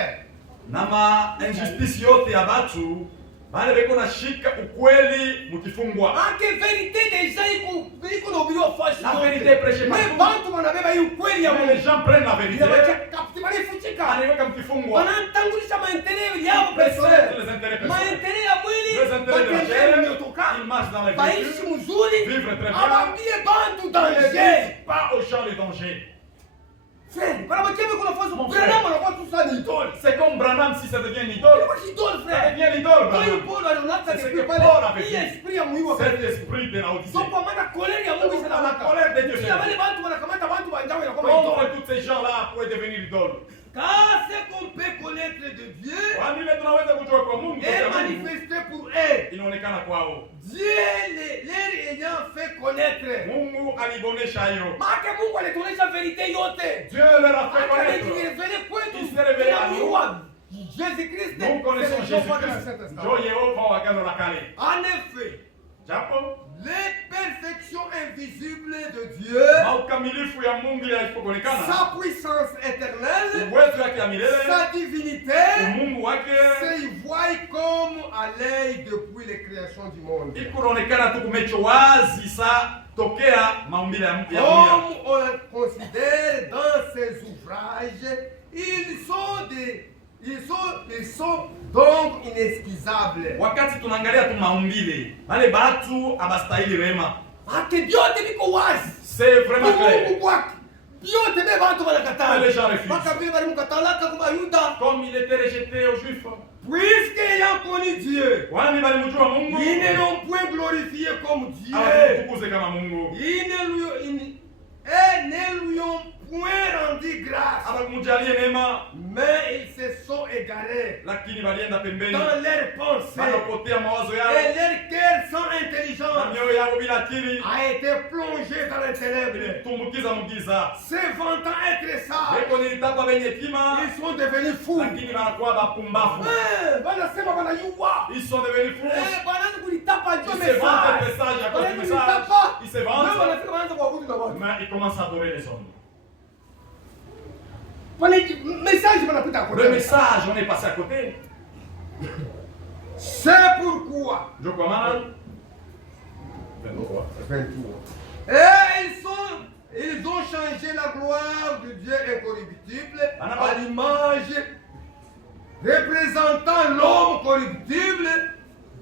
na injustice yote ya batu bale beko nashika ukweli mukifungwa. Anke vérité déjà iko na ubiri fashi. La vérité prêchée par Mais bantu wanabeba hii ukweli ya Mais Mungu. les gens prennent la vérité, Inabacha captive balifuchika. anaiweka mkifungwa. Wanatangulisha maendeleo yao Les personnel. intérêts personnels. Maendeleo ya mwili. Les intérêts de la Matembea chair. mliotoka. Ils marchent dans la Baishi vertu. mzuri. Vivre très bien. Abambie bantu Ne danger. disent pas aux gens les dangers. Frère, bana bakiwe kuna fasi Mon Branham frère. anakuwa tu sana idole. C'est comme Branham si ça devient une idole. Ilikuwa idole Ça frère. devient l'idole, Kwa hiyo Branham. Paul alionaka C'est ce depuis que pale. Paul avait Hii dit. esprit ya Mungu Cet esprit de la so Odyssée. kwa maana kolera ya Mungu La inawaka. colère de Dieu. Kila wale bantu wanakamata bantu wanjao inakuwa Comment idole. tous ces gens-là pourraient devenir idoles? Car ce qu'on peut connaître de Dieu Kwani ile tunaweza kujua kwa Mungu, est kwa Mungu manifesté pour eux. inaonekana kwao. Dieu les ayant fait connaître. Mungu alibonesha hiyo. Maana Mungu alituonesha verite yote. Dieu leur a fait connaître. Akajirevelea Il kwetu. s'est révélé à nous. Jésus-Christ. Nous connaissons C'est le Jéhovah de la Jésus-Christ. Saint-Testament. Ndio Yehova wa Agano la Kale. En effet, Japo les perfections invisibles de Dieu, sa puissance éternelle, sa divinité, se y voit comme à l'œil depuis la création du monde. Comme on considère dans ses ouvrages, ils sont donc inesquisables. Wakati tunaangalia tu maumbile, wale batu abastahili rema. Vyote viko wazi. C'est vraiment clair. Vyote be bantu banakataa. Les gens refusent. Makabila bali mkatalaka kwa Yuda. Comme il était rejeté aux Juifs. Puisque ayant connu Dieu, Wale balimjua Mungu. ils ne l'ont point glorifié comme Dieu. Hawakutukuze kama Mungu. Ils ne lui ont point rendu grâce. Hawakumjalia neema. Mais ils se sont égarés Lakini balienda pembeni. dans leurs pensées. Wanapotea mawazo yao. Et leur cœur sans intelligence Na mioyo yao bila akili. a été plongé dans les ténèbres. Tumbukiza mugiza. Se vantant être sages, Beko nilitapa benye hekima. ils sont devenus fous. Lakini wanakuwa bapumbavu. Wanasema wanayua. Ils sont devenus fous. Banaanza kulitapa ndio Ils se vantent message. le message à cause du Banaanza message. kulitapa. Ils se Ndio vantent. wanafika wanaanza kuabudu na watu. Mais ils commencent à adorer les hommes. Message wanapita kwa Le message, on est passé à côté. C'est pourquoi. Je crois mal. 23. Et ils ont changé la gloire de Dieu incorruptible à l'image représentant l'homme corruptible,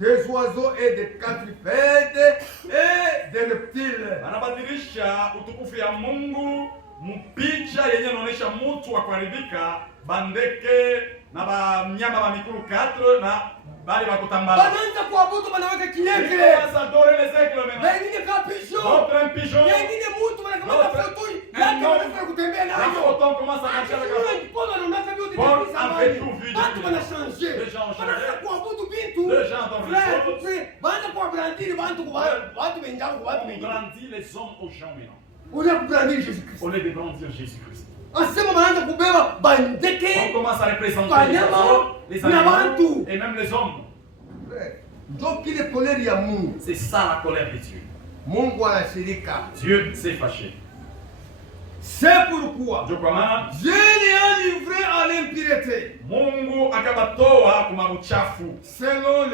des oiseaux et des quadrupèdes et des reptiles. Anabadilisha utukufu ya Mungu mpicha yenye inaonyesha mtu wa kuharibika, bandeke na banyama ba mikulu 4 na bali ba kutambala. Banaanza kuabudu banaweka kinyeke. Ils adorent les aigles maintenant. Wengine kama pigeon. D'autres un pigeon. Wengine mtu wanakamata photo yake wanataka kutembea Les nayo. photons commencent à marcher avec la Paul anaona vyote Paul vya avait zamani. tout vu. Watu wanashanje. Les gens ont changé. Wanaanza kuabudu bintu. Les gens adorent les choses. Banaanza kuabrandiri bantu kwa watu wenjao kwa watu On wengine. grandit les hommes aux gens maintenant. Ulia kubrandiri Jésus Christ. Au lieu de grandir Jésus-Christ. Asema banaanza kubeba bandeke. On commence à représenter les animaux et même les hommes. Donc il est colère ya Mungu. C'est ça la colère de Dieu. Mungu anashirika. Dieu s'est fâché. C'est pourquoi Dieu comment? Dieu les a livrés à l'impureté. Mungu akabatoa kuma uchafu. Selon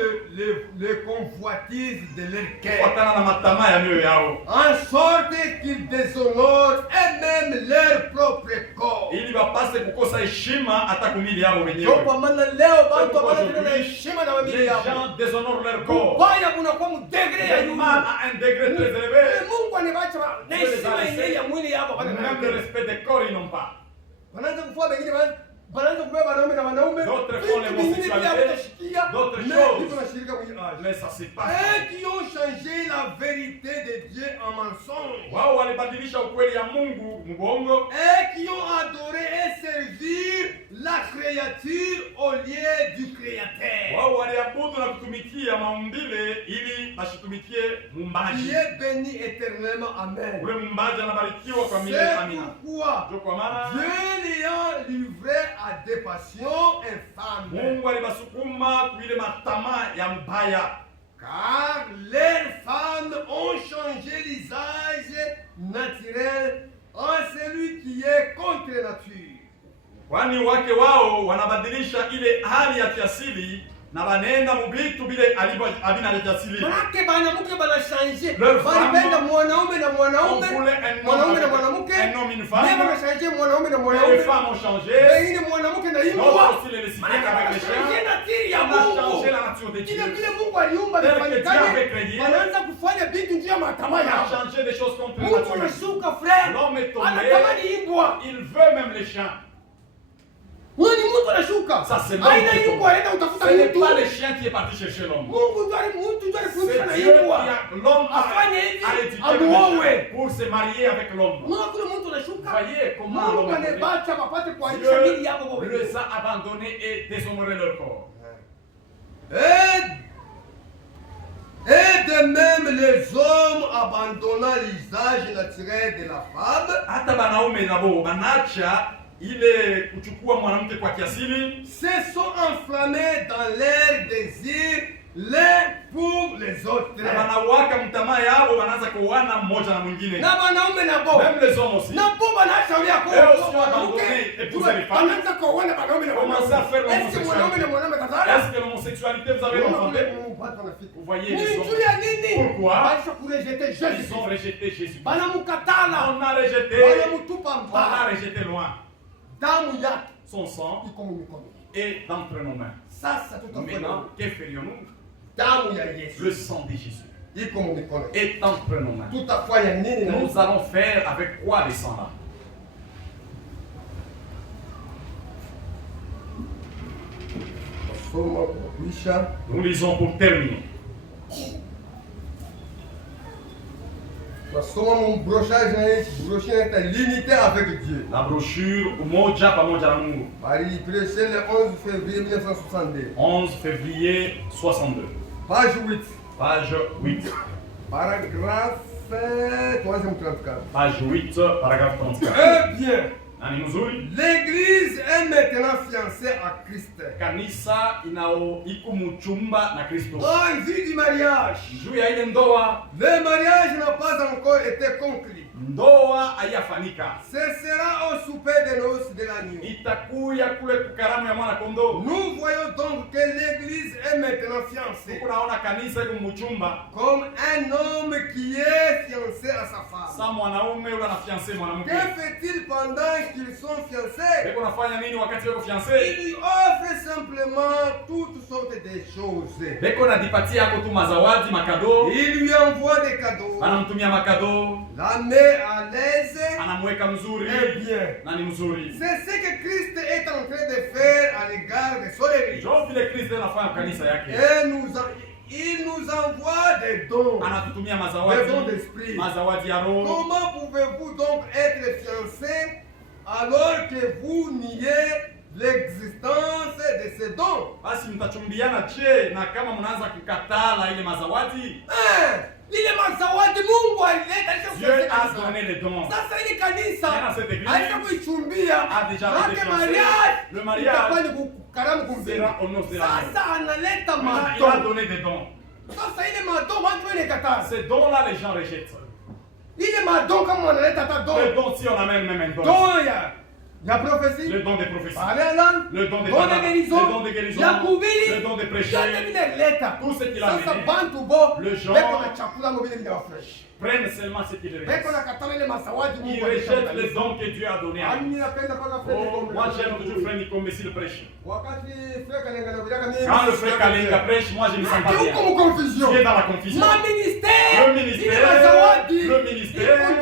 le convoitise de leur cœur. Kufuatana na matamaa ya mioyo yao. En sorte qu'ils déshonorent eux-mêmes leur propre corps. Ili bapase kukosa heshima hata kumili yao wenyewe. Kwa maana leo watu wanataka na heshima na Les familia yao. gens déshonorent leur corps. Baya kuna kwa degré ya Le juu. mal à un degré très élevé. Mungu anabacha na heshima yenyewe ya mwili yao bana. Même le respect des corps ils n'ont pas. Wanaanza kufua wengine wanaanza kubeba wanaume na wanaume. D'autres font l'homosexualité. D'autres choses. Mais ça c'est pas. Et qui ont changé la vérité de Dieu en mensonge. Wao walibadilisha ukweli ya Mungu mbongo. Et qui ont adoré et servi la créature au lieu du créateur. Wao waliabudu na kutumikia maumbile ili bashitumikie muumbaji. Qui est béni éternellement. Amen. Ule muumbaji anabarikiwa kwa milele. Amina. C'est pourquoi Dieu les a livrés à des passions infâmes. Mungu alibasukuma kuile matamaa ya mbaya. Car les femmes ont changé l'usage naturel en celui qui est contre nature. Kwani wake wao wanabadilisha ile hali ya kiasili na wanaenda mubitu bile abina ya kiasili. Manake banamuke banashanje. Leur Banapenda mwanaume na mwanaume. On voulait un Mwanaume na homme mwanamke. un homme une femme. Mais banashanje mwanaume na Les mwanaume. femmes ont changé. Wengine mwanamke na imbwa. D'autres aussi les lesbiennes avec les Banashanje chiens. natiri ya On a Mungu. changé la nature de Dieu. Kile Mungu aliumba Tel que Dieu vifanyikane. avait créé. Wanaanza kufanya vitu njia matamaa On a yao. changé des choses contre la Mtu nature. anashuka frère. L'homme est tombé. Anatamani imbwa. Il veut même les chiens. Wewe ni mtu anashuka. Ça c'est Aina l'homme. imbwa anaenda utafuta Ce n'est mtu. pas les chiens qui est parti chercher l'homme. Mungu ndio alifundisha na C'est Dieu qui imbwa. a l'homme Afanye hivi, a éduqué amuowe. le chien pour se marier avec l'homme. Mwana kule mtu anashuka. Voyez comment Mungu l'homme est anabacha wapate kuanisha Dieu mili yao wao. les a abandonnés et déshonoré leur corps. Et de même les hommes abandonnant l'usage naturel de la femme. Hata banaume nabo banacha ile kuchukua mwanamke kwa kiasili, Se sont enflammés dans leur désir l'un pour les autres. na wanawaka mtamaa yao wanaanza kuoana mmoja na mwingine. Na wanaume na bo. Même les hommes aussi. Na bo banashauri yako. Wanaanza kuoana wanaume na wanaume. Est-ce que mwanaume na mwanaume tazara? Est-ce que l'homosexualité vous avez entendu? Vous voyez les hommes. Pourquoi? Ils ont rejeté Jésus. On a rejeté. On a rejeté loin. Son sang est d'entre nos mains. Maintenant, que ferions-nous? Le sang de Jésus est entre nos mains. Nous allons faire avec quoi le sang là? Nous lisons pour terminer. L'unité avec Dieu. La brochure Umoja Pamoja na Mungu. Il prêchait le 11 février 1962. 11 février 62. Page 8. Page 8. Paragraphe 334. Page 8, paragraphe 34. Eh bien, l'Église est maintenant fiancée à Christ. Kanisa iko mchumba na Kristo. En vue du mariage. Juu ya ile ndoa. Le mariage n'a pas encore été conclu. Ndoa haiyafanyika. Ce sera au souper de noces de l'agneau. Itakuya kule kukaramu ya mwana kondoo. Nous voyons donc que l'Église est maintenant fiancée. Tunaona kanisa iko mchumba. Comme un homme qui est fiancé à sa femme. Sa mwanaume yule anafiancé mwanamke. Que fait-il pendant qu'ils sont fiancés? Beko nafanya nini wakati wako fiancé? Il lui offre simplement toutes sortes de choses. Beko nadipatia yako tu mazawadi, makado. Il lui envoie des cadeaux. Anamtumia makado. La met à l'aise. Anamweka mzuri. Eh bien. Nani mzuri. C'est ce que Christ est en train de faire à l'égard de son Église. Jo vile Kristo anafanya kanisa yake. Et il nous envoie des dons. Anatutumia mazawadi. Des dons d'esprit. Mazawadi ya roho. Comment pouvez-vous donc être fiancés alors que vous niez l'existence de ces dons? Basi mtachumbiana je na kama mnaanza kukatala ile mazawadi? Ile mazawadi Mungu alileta Dieu a donné les dons. Sasa ile kanisa acha kuichumbia hadi mariage. Le mariage sera au nom de la sasa analeta madon. Il a donné des dons. Sasa ile madon watu wanakataa. Ces dons là les gens rejettent. Ile madon kama wanaleta ta don. Le don si on amène même un don. Don ya prophétie. Le don de prophétie. Le don de guérison. Le don de guérison. Le don de prêcher. Tout ce qu'il a amené. Le genre prennent seulement ce qu'il reste. Ils rejettent les dons que Dieu a donnés à nous. Moi j'aime toujours frère Nikombe s'il prêche. Quand le frère Kalinga prêche, moi je me sens pas bien. Tu es dans la confusion. Le ministère sont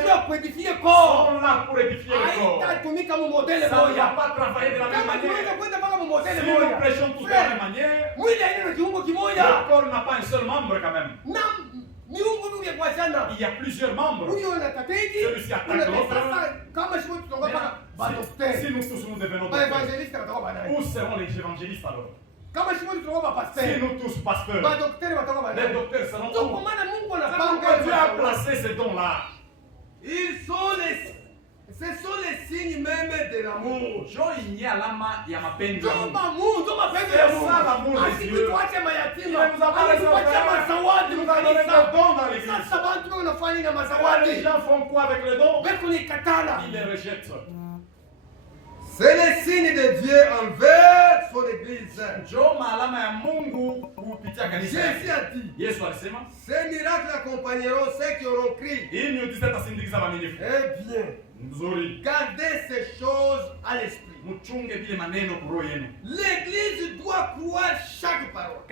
là pour édifier le corps. Ça ne va pas travailler de la même manière. Si nous prêchons tous de la même manière, le corps n'a pas un seul membre quand même. Il y a plusieurs membres. Celui-ci attaque l'autre. Si nous tous nous devenons où seront les évangélistes alors? Si nous tous pasteurs, les docteurs seront où? Pourquoi Dieu a placé ces dons-là? Ce sont les signes même de l'amour. C'est ça l'amour de Dieu. Il nous a pas laissé faire. Il nous a donné des dons dans l'église. Les gens font quoi avec les dons? Ils les rejettent. C'est le signe de Dieu envers son église. Jésus a dit, ces miracles accompagneront ceux qui auront crié. Eh bien, gardez ces choses à l'esprit. L'église doit croire chaque parole,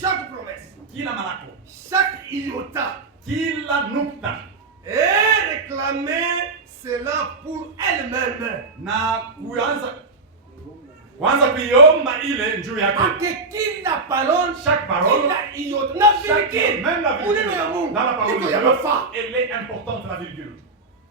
chaque promesse, chaque iota, et réclamer cela pour elle-même. Kwanza kuiomba ile njuu yake. Kila parole, chaque parole, kila iota, na virgule, même la virgule, dans la parole de Dieu, elle est importante la virgule.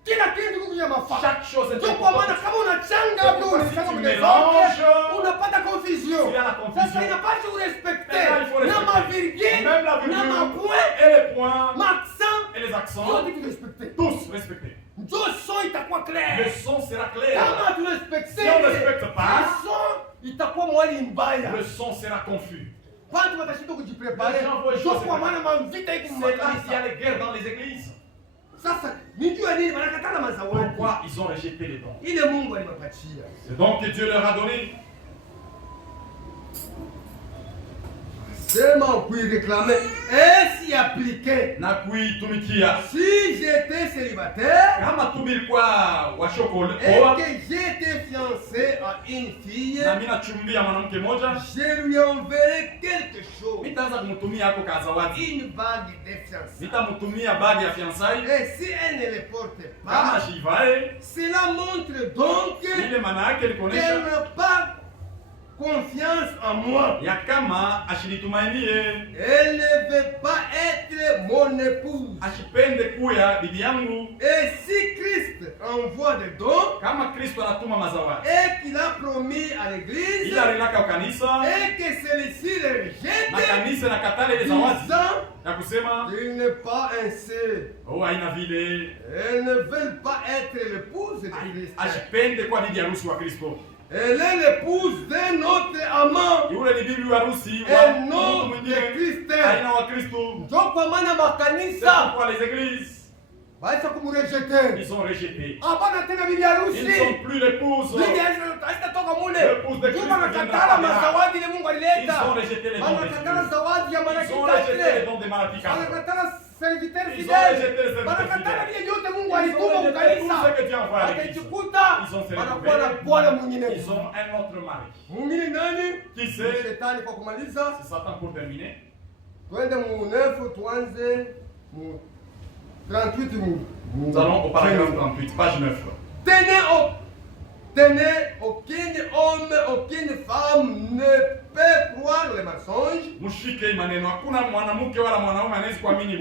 Kila kitu kuja mafaa. Chaque chose est importante. Kwa maana kama unachanga hapo unachanga mélange, unapata confusion. Il y a la confusion. Sasa inapaswa urespecter na mavirgule, même la virgule, na mapoint, et les points, l'accent, et les accents, tous respectés. Le son itakuwa clair. Le son sera clair. Kama tu respectes, si on ne respecte pas, le son itakuwa mwali mbaya. Le son sera confus. Watu watashindwa kujiprepare. Les gens vont échouer. Sio kwa maana mavita iko C'est là qu'il y mmakasa. a les guerres dans les églises. Sasa nijua nini wanakatana mazawadi. Pourquoi ils ont rejeté les dons? Ile Mungu aliwapatia. C'est donc que Dieu leur a donné. Seulement pour y réclamer et s'y appliquer. Na kuitumikia. Si j'étais célibataire Kama tumilikuwa washokole et que j'étais fiancé à une fille, na mimi nachumbia mwanamke moja, je lui enverrai quelque chose. nitaanza kumtumia hapo kazawadi. Une bague de fiançailles. Nitamtumia bagi ya fiançailles. Et si elle ne le porte Kama pas, shivae, cela montre donc ile maana yake qu'elle ilikuonesha n'a pas confiance en moi. ya kama ashinitumainie, Elle ne veut pas être mon épouse. ashipende kuya bibi yangu. Et si Christ envoie des dons Kama Kristo anatuma mazawadi, et qu'il a promis à l'église ila alilaka kanisa et que celui-ci le na rejette, kanisa na katale ile zawadi disant ya kusema qu'il n'est pas ainsi. oh, haina vile, Elles ne veulent pas être l'épouse de Christ. ashipende kuwa bibi harusi wa Kristo. Elle est l'épouse d'un autre amant. Yule ni bibi harusi Et wa non mtu de mwingine, Christ. aina wa Kristo. Ndio kwa maana C'est makanisa pourquoi les églises, baisha kumrejete. ils sont rejetés. Hapana tena bibi Ils ne harusi. sont plus l'épouse. Bibi haitatoka mule. L'épouse de Christ Ndio wanakatala viendra. mazawadi ile Mungu Ils alileta. ont rejeté les dons de Wanakatala Dieu. zawadi ya Ils ont malakita rejeté les ile. dons des maladies. Wanakatala serviteur Ils ont fidèle. rejeté les serviteurs Wanakatala fidèles. vile vyote Mungu Ils ont alituma rejeté ukanisa. tout ce que Dieu a envoyé à l'église. Watajikuta Ils ont wanakuwa na bwana mwingine. Ils ont un autre mari. Mwingine nani? Qui c'est? Shetani kwa kumaliza. C'est Satan pour terminer. Twende mu 9 tuanze mu 38 mu. Nous allons au paragraphe 38, page 9. Tenez, aucun homme, aucune femme ne peut croire les mensonges Mushike maneno, hakuna mwanamke wala mwanaume anaweza kuamini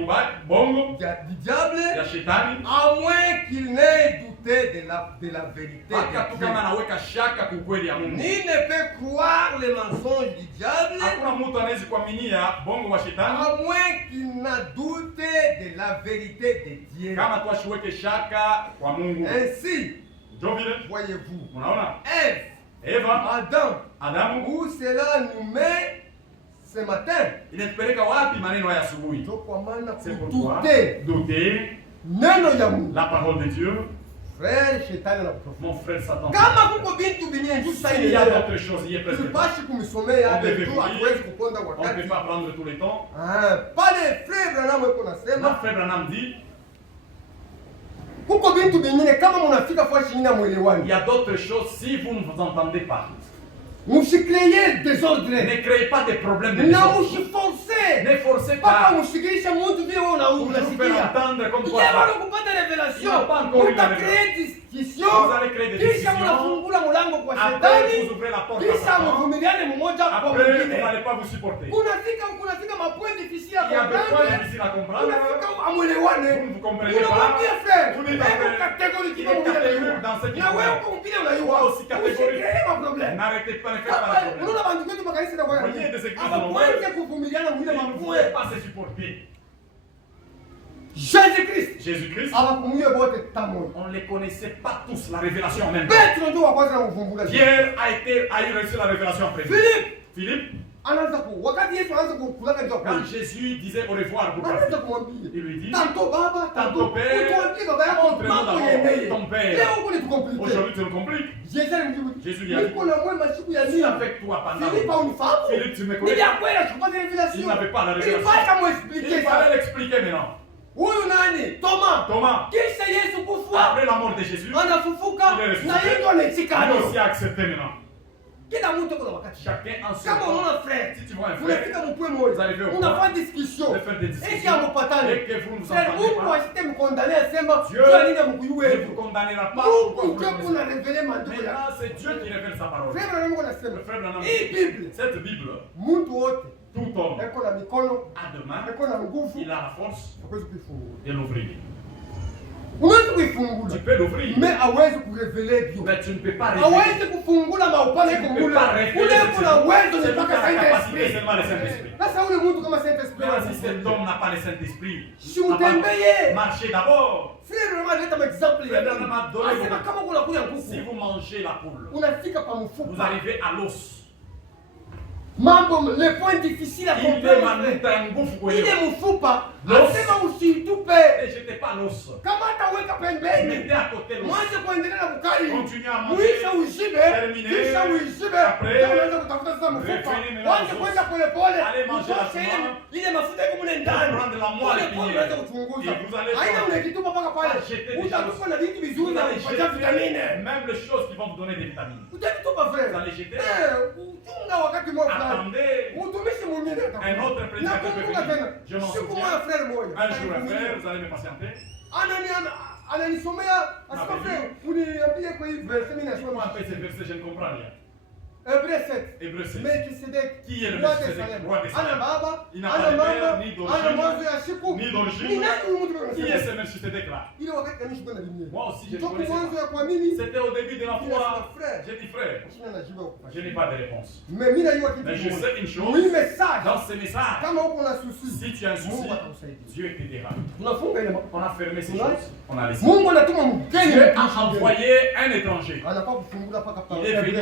bongo du diable, ya shetani, à moins qu'il n'ait douté de la vérité hata tu de Dieu. kama anaweka shaka kwa kweli ya Mungu. Ni ne peut croire les mensonges du diable, Hakuna mtu anaweza kuaminia bongo wa shetani à moins qu'il n'a douté de la vérité de Dieu. kama tu ashiweke shaka kwa Mungu. Ainsi, Ndio vile voyez-vous, unaona Ève, Eva, Adam, où cela nous met ce matin. inatupeleka wapi maneno haya asubuhi? Ndio kwa maana C'est pourquoi kutute douter neno ya Mungu. la parole de Dieu. Frère shetani na kutofa. Mon frère Satan. Kama kuko bintu binye njoo sasa Il y a d'autres choses, il y a presque pas. tupashi kumsomea On hata devait tu prier. hatuwezi kuponda On ne wakati. peut pas prendre tout le temps. Pale frère Branham yuko Notre nasema frère Branham dit, kuko bintu bingine kama mnafika fashi nyina il mwelewani. y a d'autres choses si vous ne vous entendez pas. Msikreye desordre. Ne créez pas des problèmes de Na désordre. msiforce. Ne forcez Paka pas msikilisha mtu vile wewe pour vous faire unasikia. entendre comme toi. Yeye bado kupata revelation. Il n'a pas encore eu la Mtakreate discussion. Vous allez créer des Kisha discussions. mnafungula mlango kwa Après, shetani. vous ouvrez la porte à Kisha Satan. mvumiliane mmoja kwa Après, vous mwingine. n'allez pas vous supporter. Kunafika mapoint difficile à Il y a des points comprendre. difficiles à comprendre. Unafika amwelewane. Vous ne comprenez pas. Unamwambia frère. Vous dites à Eko frère, catégorie il kile est mmoja catégorique dans ce anayua. qu'il Na wewe fait. uko mpile unayua. Toi aussi catégorique. Usikree ma problème. N'arrêtez pas, ne faites pas de Hapa problème. unaona bantu kwetu makanisa na kwa. Voyez des églises Hapa dans le kwanza monde. kuvumiliana mwile Vous ne mapoint. pouvez pas se supporter. Jésus-Christ. Jésus-Christ, Abakumie bote tamoja. on ne les connaissait pas tous, la révélation en même temps. Petro ndio wa kwanza kuvumbula. Pierre a eu reçu la révélation en premier. Philippe, Anaanza ku wakati Yesu anaanza kulaka ndio quand Jésus disait au revoir pour anaanza partir, kumwambia. il lui dit, Tanto baba, Tantôt père, utuambie baba yako montre-nous mambo d'abord yenyewe. ton père. Leo huko ni tukomplike. aujourd'hui tu me compliques. Jésus alimjibu. Jésus lui a dit, Niko na mwema siku ya si nini? avec toi pendant Philippe unifahamu? Philippe, tu me connais. Niliakwenda kupata revelation. Il n'avait pas la Il révélation. fallait kama Il expliquer fallait ça. l'expliquer maintenant. Huyu nani? Thomas. Thomas, Kisha Yesu kufa. après la mort de Jésus, Anafufuka Il est ressuscité. na yeye ndo anaitika il hapo. aussi a accepté maintenant. Kila mtu kuna wakati. Chacun en son Kama temps. unaona frère, Si tu vois un frère, unafika mpwe Vous moja. arrivez au Unafanya point discussion. de faire des discussions. Eki amupatane. Et que vous ne vous Frère, entendez Mungu pas, asite mkondane asema Dieu jua nini mkuyu ne vous wetu. condamnera pas. Pourquoi Mungu vous ndio le kuna connaissez? revele maandiko yake. Maintenant, c'est Dieu qui révèle sa parole. Frère Branham anasema Le frère Branham hii dit, Bible cette Bible, mtu wote tout homme eko na mikono, a de main, eko na nguvu, il a la force hawezi kuifungua. de l'ouvrir. Unaweza kuifungula, Tu peux l'ouvrir, mais hawezi kurevele Dieu. mais tu ne peux pas révéler. Hawezi kufungula maupana iko Tu ne peux mule. pas révéler Ule cette kuna uwezo C'est ni mpaka pas la capacité Saint-Esprit. seulement le Saint-Esprit. Sasa ule mtu kama Saint-Esprit Mais si cet anasema, homme n'a pas le Saint-Esprit, Si n'a pas utembeye. marché d'abord. Frère Branham analeta maexample ya Frère Branham a donné Anasema beaucoup. kama kuna kuya Si nguvu, vous mangez la poule, unafika pa vous mfupa. arrivez à l'os. Mambo, le point difficile à comprendre. Ile mfupa, anasema usitupe. Et j'étais pas l'os. Kama ataweka pembeni. Mettez à côté l'os. Mwanze kuendelea na bukari. Continuez à manger. Mwisho ushibe. Kisha ushibe. Après, unaweza kutafuta sasa mfupa. Mwanze kwenda pole pole. Allez manger la viande. Ile mafuta iko mle ndani. Prendre la moelle Pole unaweza kuchunguza. Et vous allez Haina unakitupa mpaka pale. Utatupa na vitu vizuri na kupata vitamine. Même les choses qui vont vous donner des vitamines. Utakitupa frère. Vous allez jeter. Uchunga wakati mmoja. Attendez. Utumishi mwingine. Un autre prédicateur peut venir. Je m'en souviens. Un jour, frère, vous allez me patienter. Ananisomea asema frère, uniambie kwa hivi verse mimi nasoma. Moi, après ces versets, je ne comprends rien. Hébreu 7. Hébreu 7. Melkisedek. Qui est le Melkisedek, roi des Salem? Ana baba, Il n'a pas de père, ni d'origine, ni d'origine. Qui est ce Melkisedek-là? Ile wakati kama shikona dunia. Moi aussi, je ne Toka connaissais mwanzo ya pas. kuamini. C'était au début de la foi. Frère. J'ai dit frère, Sina najibu kwa. je n'ai pas de réponse. Mais mimi najua kitu. Mais je sais une chose. Oui, message. Dans ce message, Kama uko na susi. si tu as un souci, Dieu t'aidera. Tunafunga ile. On a fermé ces choses. On a laissé. Mungu anatuma mgeni. Dieu a envoyé un étranger. Anapaa kufungula paka Il est venu